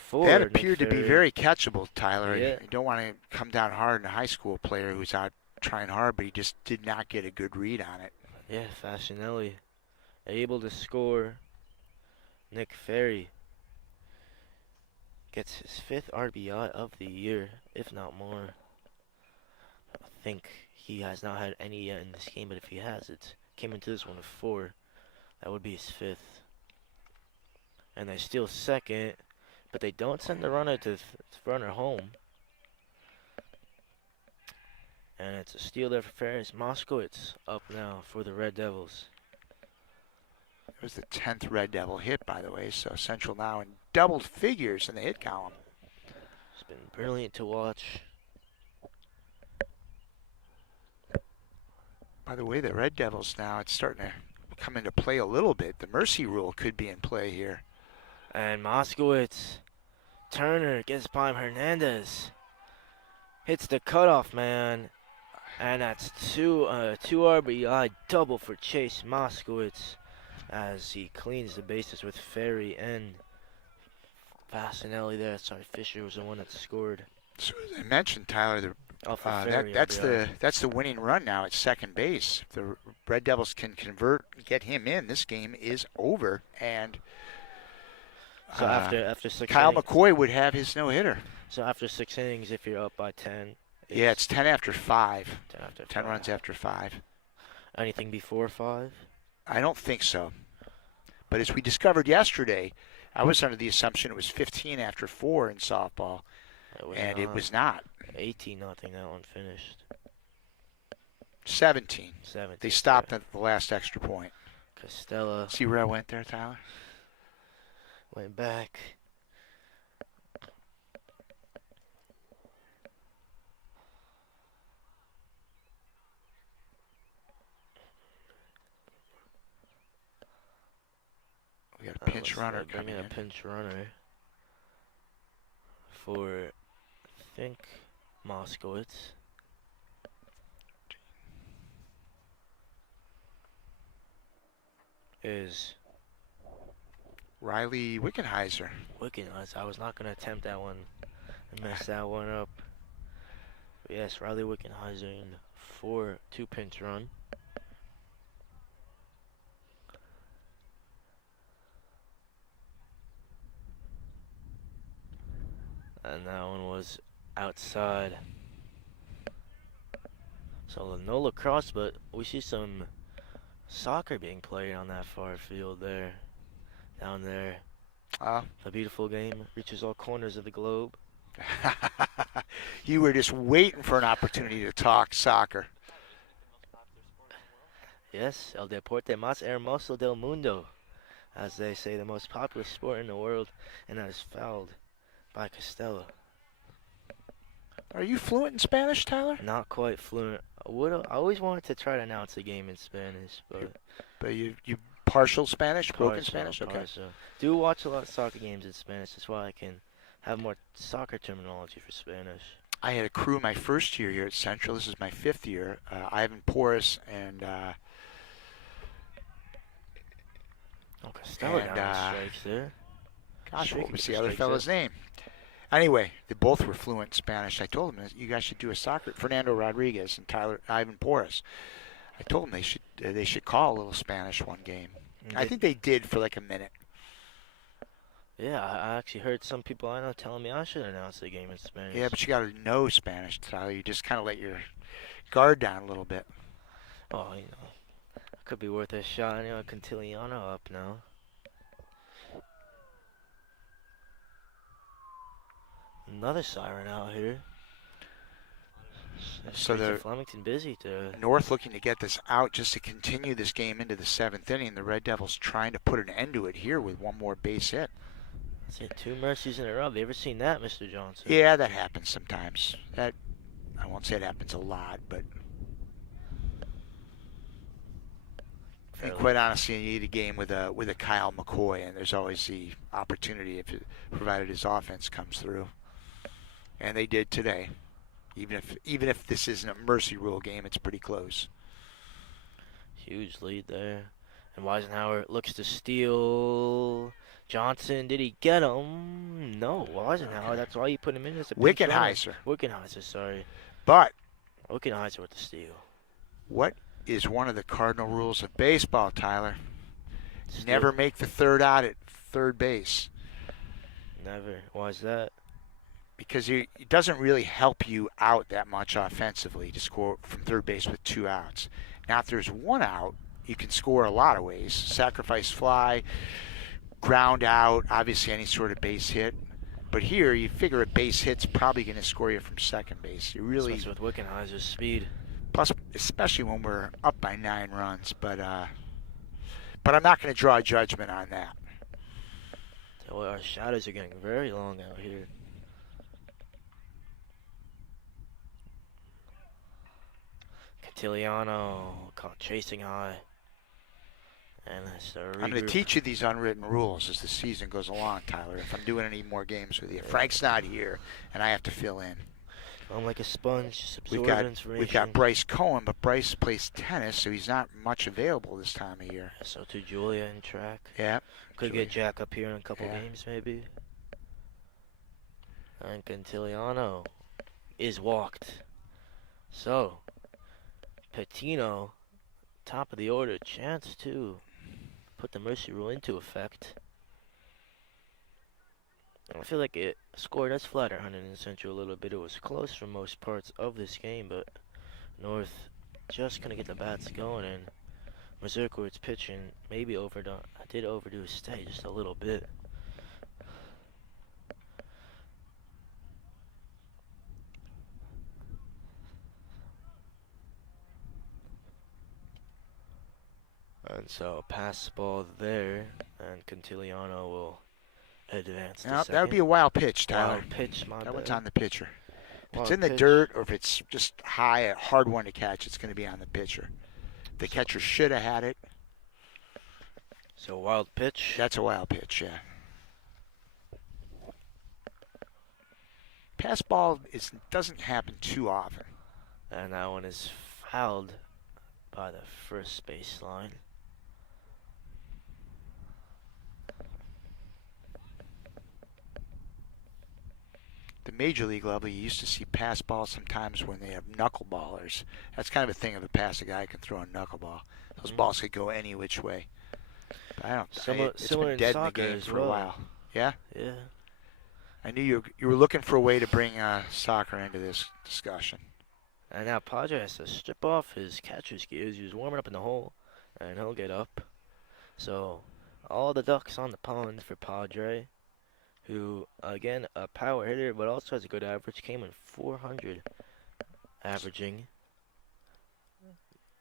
for That Nick appeared to be Ferry. very catchable, Tyler. Yeah. You don't want to come down hard on a high school player who's out trying hard, but he just did not get a good read on it. Yeah, Fascinelli able to score. Nick Ferry gets his 5th RBI of the year, if not more. I think he has not had any yet in this game, but if he has, it came into this one with 4. That would be his 5th. And they steal second, but they don't send the runner to runner home. And it's a steal there for Ferris. Moskowitz up now for the Red Devils. It was the 10th Red Devil hit, by the way, so Central now in double figures in the hit column. It's been brilliant to watch. By the way, the Red Devils now, it's starting to come into play a little bit. The mercy rule could be in play here. And Moskowitz, Turner gets by him. Hernandez hits the cutoff man, and that's two RBI double for Chase Moskowitz as he cleans the bases with Ferry and Fascinelli there. Sorry, Fisher was the one that scored. So as I mentioned, Tyler, Ferry, that's the winning run now at second base. If the Red Devils can convert, get him in, this game is over. And so after 6 Kyle innings, McCoy would have his no-hitter. So after 6 innings, if you're up by 10, Yeah, it's 10 after 5. 10 after 10 5. runs after 5. Anything before 5? I don't think so. But as we discovered yesterday, I was under the assumption it was 15 after 4 in softball, and it was not. 18-0, that one finished. 17. 17. They stopped at the last extra point. Costello See where I went there, Tyler? went back. We got a pinch runner Bring coming in in. a pinch runner for, I think, Moskowitz. Is Riley Wickenheiser. Wickenheiser. I was not going to attempt that one and mess that one up. But yes, Riley Wickenheiser in for 2 pinch run. And that one was outside. So no lacrosse, but we see some soccer being played on that far field there. Down there. The beautiful game reaches all corners of the globe. You were just waiting for an opportunity to talk soccer. Yes, el deporte más hermoso del mundo. As they say, the most popular sport in the world, and that is fouled by Costello. Are you fluent in Spanish, Tyler? Not quite fluent. I always wanted to try to announce a game in Spanish, But you partial Spanish, broken partial, Spanish? Okay. partial. Do watch a lot of soccer games in Spanish. That's why I can have more soccer terminology for Spanish. I had a crew my first year here at Central. This is my 5th year. Ivan Porras and Costello And, down strikes there. gosh, Sure, what he was could the other strike fellow's it. name? Anyway, they both were fluent in Spanish. I told them you guys should do a soccer. Fernando Rodriguez and Ivan Porras. I told them they should call a little Spanish one game. I think they did for like a minute. Yeah, I actually heard some people I know telling me I should announce the game in Spanish. Yeah, but you got to know Spanish, Tyler. You just kind of let your guard down a little bit. Oh, could be worth a shot. Anyway, Cantillano up now. Another siren out here. So Streets they're of Flemington busy to. North looking to get this out just to continue this game into the 7th inning. The Red Devils trying to put an end to it here with one more base hit. That's it, 2 mercies in a row. Have you ever seen that, Mr. Johnson? Yeah, that happens sometimes. I won't say it happens a lot, but and quite honestly, you need a game with a Kyle McCoy, and there's always the opportunity provided his offense comes through, and they did today. Even if this isn't a mercy rule game, it's pretty close. Huge lead there. And Weisenhower looks to steal. Johnson, did he get him? No, Weisenhower. Okay. That's why you put him in as a pinch runner. Wickenheiser, sorry. But Wickenheiser with the steal. What is one of the cardinal rules of baseball, Tyler? Never make the third out at third base. Never. Why is that? Because it doesn't really help you out that much offensively to score from third base with 2 outs. Now, if there's 1 out, you can score a lot of ways. Sacrifice fly, ground out, obviously any sort of base hit. But here, you figure a base hit's probably going to score you from second base. You really, especially with Wickenheiser's speed. Plus, especially when we're up by 9 runs. But I'm not going to draw a judgment on that. Well, our shadows are getting very long out here. Cantiliano caught chasing high. And that's the I'm going to teach you these unwritten rules as the season goes along, Tyler, if I'm doing any more games with you. Frank's not here, and I have to fill in. I'm like a sponge, just absorbing information. We've got Bryce Cohen, but Bryce plays tennis, so he's not much available this time of year. So too Julia in track. Yeah. Could get Jack up here in a couple games, maybe. And Cantiliano is walked. So, Patino, top of the order, chance to put the mercy rule into effect. I feel like it scored us flatter Hunterdon Central a little bit. It was close for most parts of this game, but North just couldn't get the bats going, and Mazurkowitz pitching maybe overdone. I did overdo his stay just a little bit. And so pass the ball there, and Cantiliano will advance. Now, that would be a wild pitch, Tyler. Wild pitch, my that bad. one's on the pitcher. If Wild it's in the pitch. dirt or if it's just high, a hard one to catch, it's going to be on the pitcher. The catcher should have had it. So wild pitch. That's a wild pitch, yeah. Pass ball doesn't happen too often. And that one is fouled by the first baseline. The major league level, you used to see pass balls sometimes when they have knuckleballers. That's kind of a thing of a pass a guy can throw a knuckleball. Those balls could go any which way. But I don't. It's been dead in the game for a while. Yeah. Yeah. I knew you were looking for a way to bring soccer into this discussion. And now Padre has to strip off his catcher's gears. He was warming up in the hole, and he'll get up. So all the ducks on the pond for Padre, who, again, a power hitter, but also has a good average. Came in 400 averaging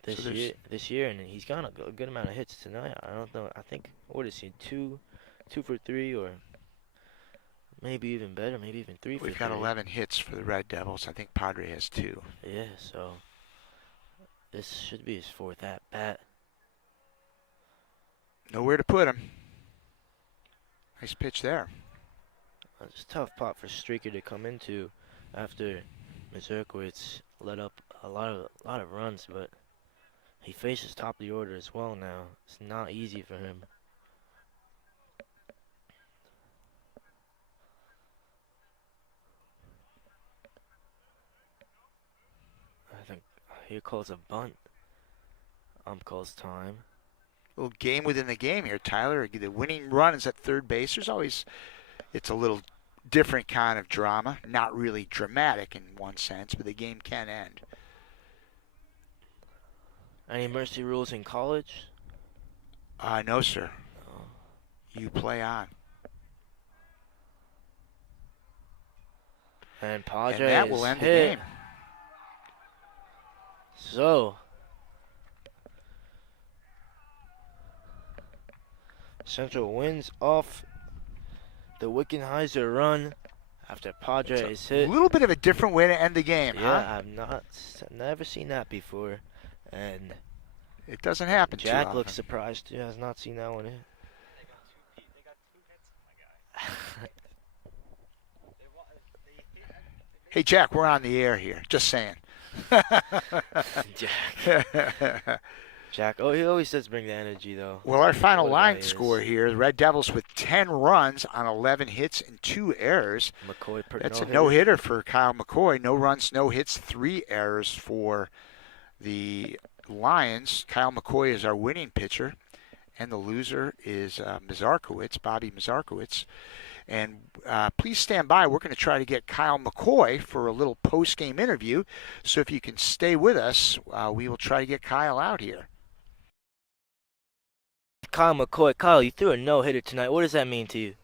this year, and he's got a good amount of hits tonight. I don't know. I think, what is he, two for 3, or maybe even better, maybe even 3 for 3. We've got 11 hits for the Red Devils. I think Padre has 2. Yeah, so this should be his 4th at-bat. Nowhere to put him. Nice pitch there. It's a tough pot for Streaker to come into after Mazurkowitz let up a lot of runs, but he faces top of the order as well now. It's not easy for him. I think here calls a bunt. Calls time. Little game within the game here, Tyler. The winning run is at third base. It's a little different kind of drama. Not really dramatic in one sense, but the game can end. Any mercy rules in college? No, sir. Oh. You play on. And Padre and that will end the game. So, Central wins off the Wickenheiser run After Padre is It's hit. a little bit of a different way to end the game, Yeah, huh? I've never seen that before. And It doesn't happen too Jack often. looks surprised too. Has not seen that one hit. Hey, Jack, we're on the air here. Just saying. Jack. Jack. Oh, he always does bring the energy though. Well, our final What a guy line he is. score here, the Red Devils with 10 runs on 11 hits and 2 errors. McCoy per That's a no-hitter. no-hitter for Kyle McCoy. No runs, no hits, 3 errors for the Lions. Kyle McCoy is our winning pitcher, and the loser is Bobby Mazarkowicz. And please stand by. We're going to try to get Kyle McCoy for a little post-game interview. So if you can stay with us, we will try to get Kyle out here. Kyle McCoy. Kyle, you threw a no-hitter tonight. What does that mean to you?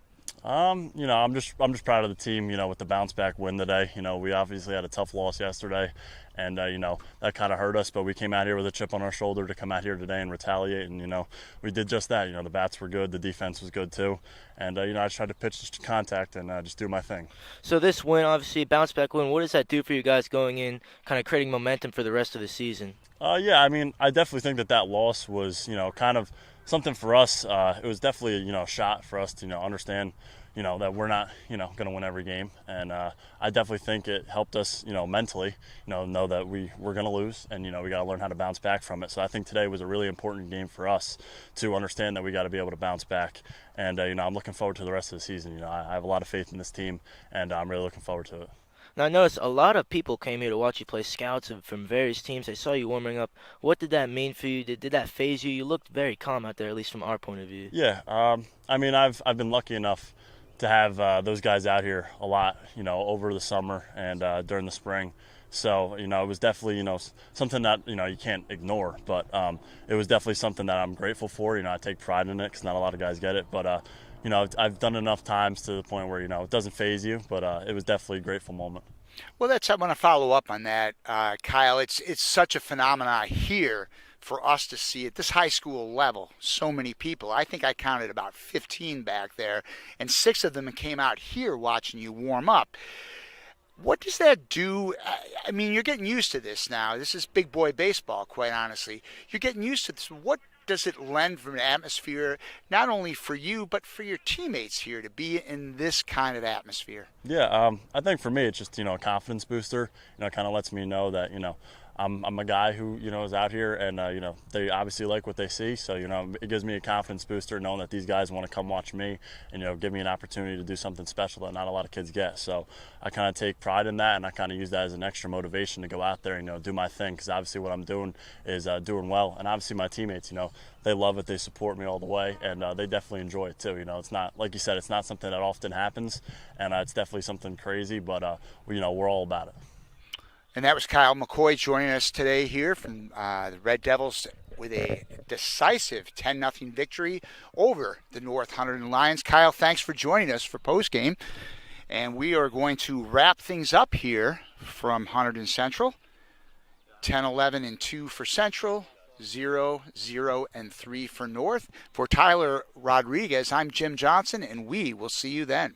I'm just proud of the team, with the bounce back win today. We obviously had a tough loss yesterday, and that kind of hurt us, but we came out here with a chip on our shoulder to come out here today and retaliate, and we did just that. The bats were good, the defense was good too, and I just tried to pitch to contact and just do my thing. So this win, obviously, bounce back win. What does that do for you guys going in, kind of creating momentum for the rest of the season? Yeah, I definitely think that loss was, kind of something for us. It was definitely, a shot for us to, understand, that we're not, going to win every game. And I definitely think it helped us, mentally, know that we're going to lose and, we got to learn how to bounce back from it. So I think today was a really important game for us to understand that we got to be able to bounce back. And, I'm looking forward to the rest of the season. I have a lot of faith in this team, and I'm really looking forward to it. Now, I noticed a lot of people came here to watch you play, scouts from various teams. They saw you warming up. What did that mean for you? Did that faze you? You looked very calm out there, at least from our point of view. Yeah, I've been lucky enough to have those guys out here a lot, over the summer and during the spring. So, it was definitely, something that, you can't ignore. But it was definitely something that I'm grateful for. I take pride in it because not a lot of guys get it. But, I've done enough times to the point where, it doesn't faze you. But it was definitely a grateful moment. Well, I want to follow up on that, Kyle. It's such a phenomenon here for us to see at this high school level. So many people. I think I counted about 15 back there, and 6 of them came out here watching you warm up. What does that do? I mean, you're getting used to this now. This is big boy baseball, quite honestly. You're getting used to this. What does it lend from an atmosphere, not only for you, but for your teammates here to be in this kind of atmosphere? Yeah, I think for me, it's just, a confidence booster. Kind of lets me know that, I'm a guy who, is out here and, they obviously like what they see. So, it gives me a confidence booster knowing that these guys want to come watch me and, give me an opportunity to do something special that not a lot of kids get. So I kind of take pride in that, and I kind of use that as an extra motivation to go out there and, do my thing, because obviously what I'm doing is doing well. And obviously my teammates, they love it. They support me all the way, and they definitely enjoy it too. It's not, like you said, it's not something that often happens, and it's definitely something crazy, but, we're all about it. And that was Kyle McCoy joining us today here from the Red Devils with a decisive 10-0 victory over the North Hunterdon Lions. Kyle, thanks for joining us for postgame. And we are going to wrap things up here from Hunterdon Central. 10-11-2 for Central, 0-0-3 for North. For Tyler Rodriguez, I'm Jim Johnson, and we will see you then.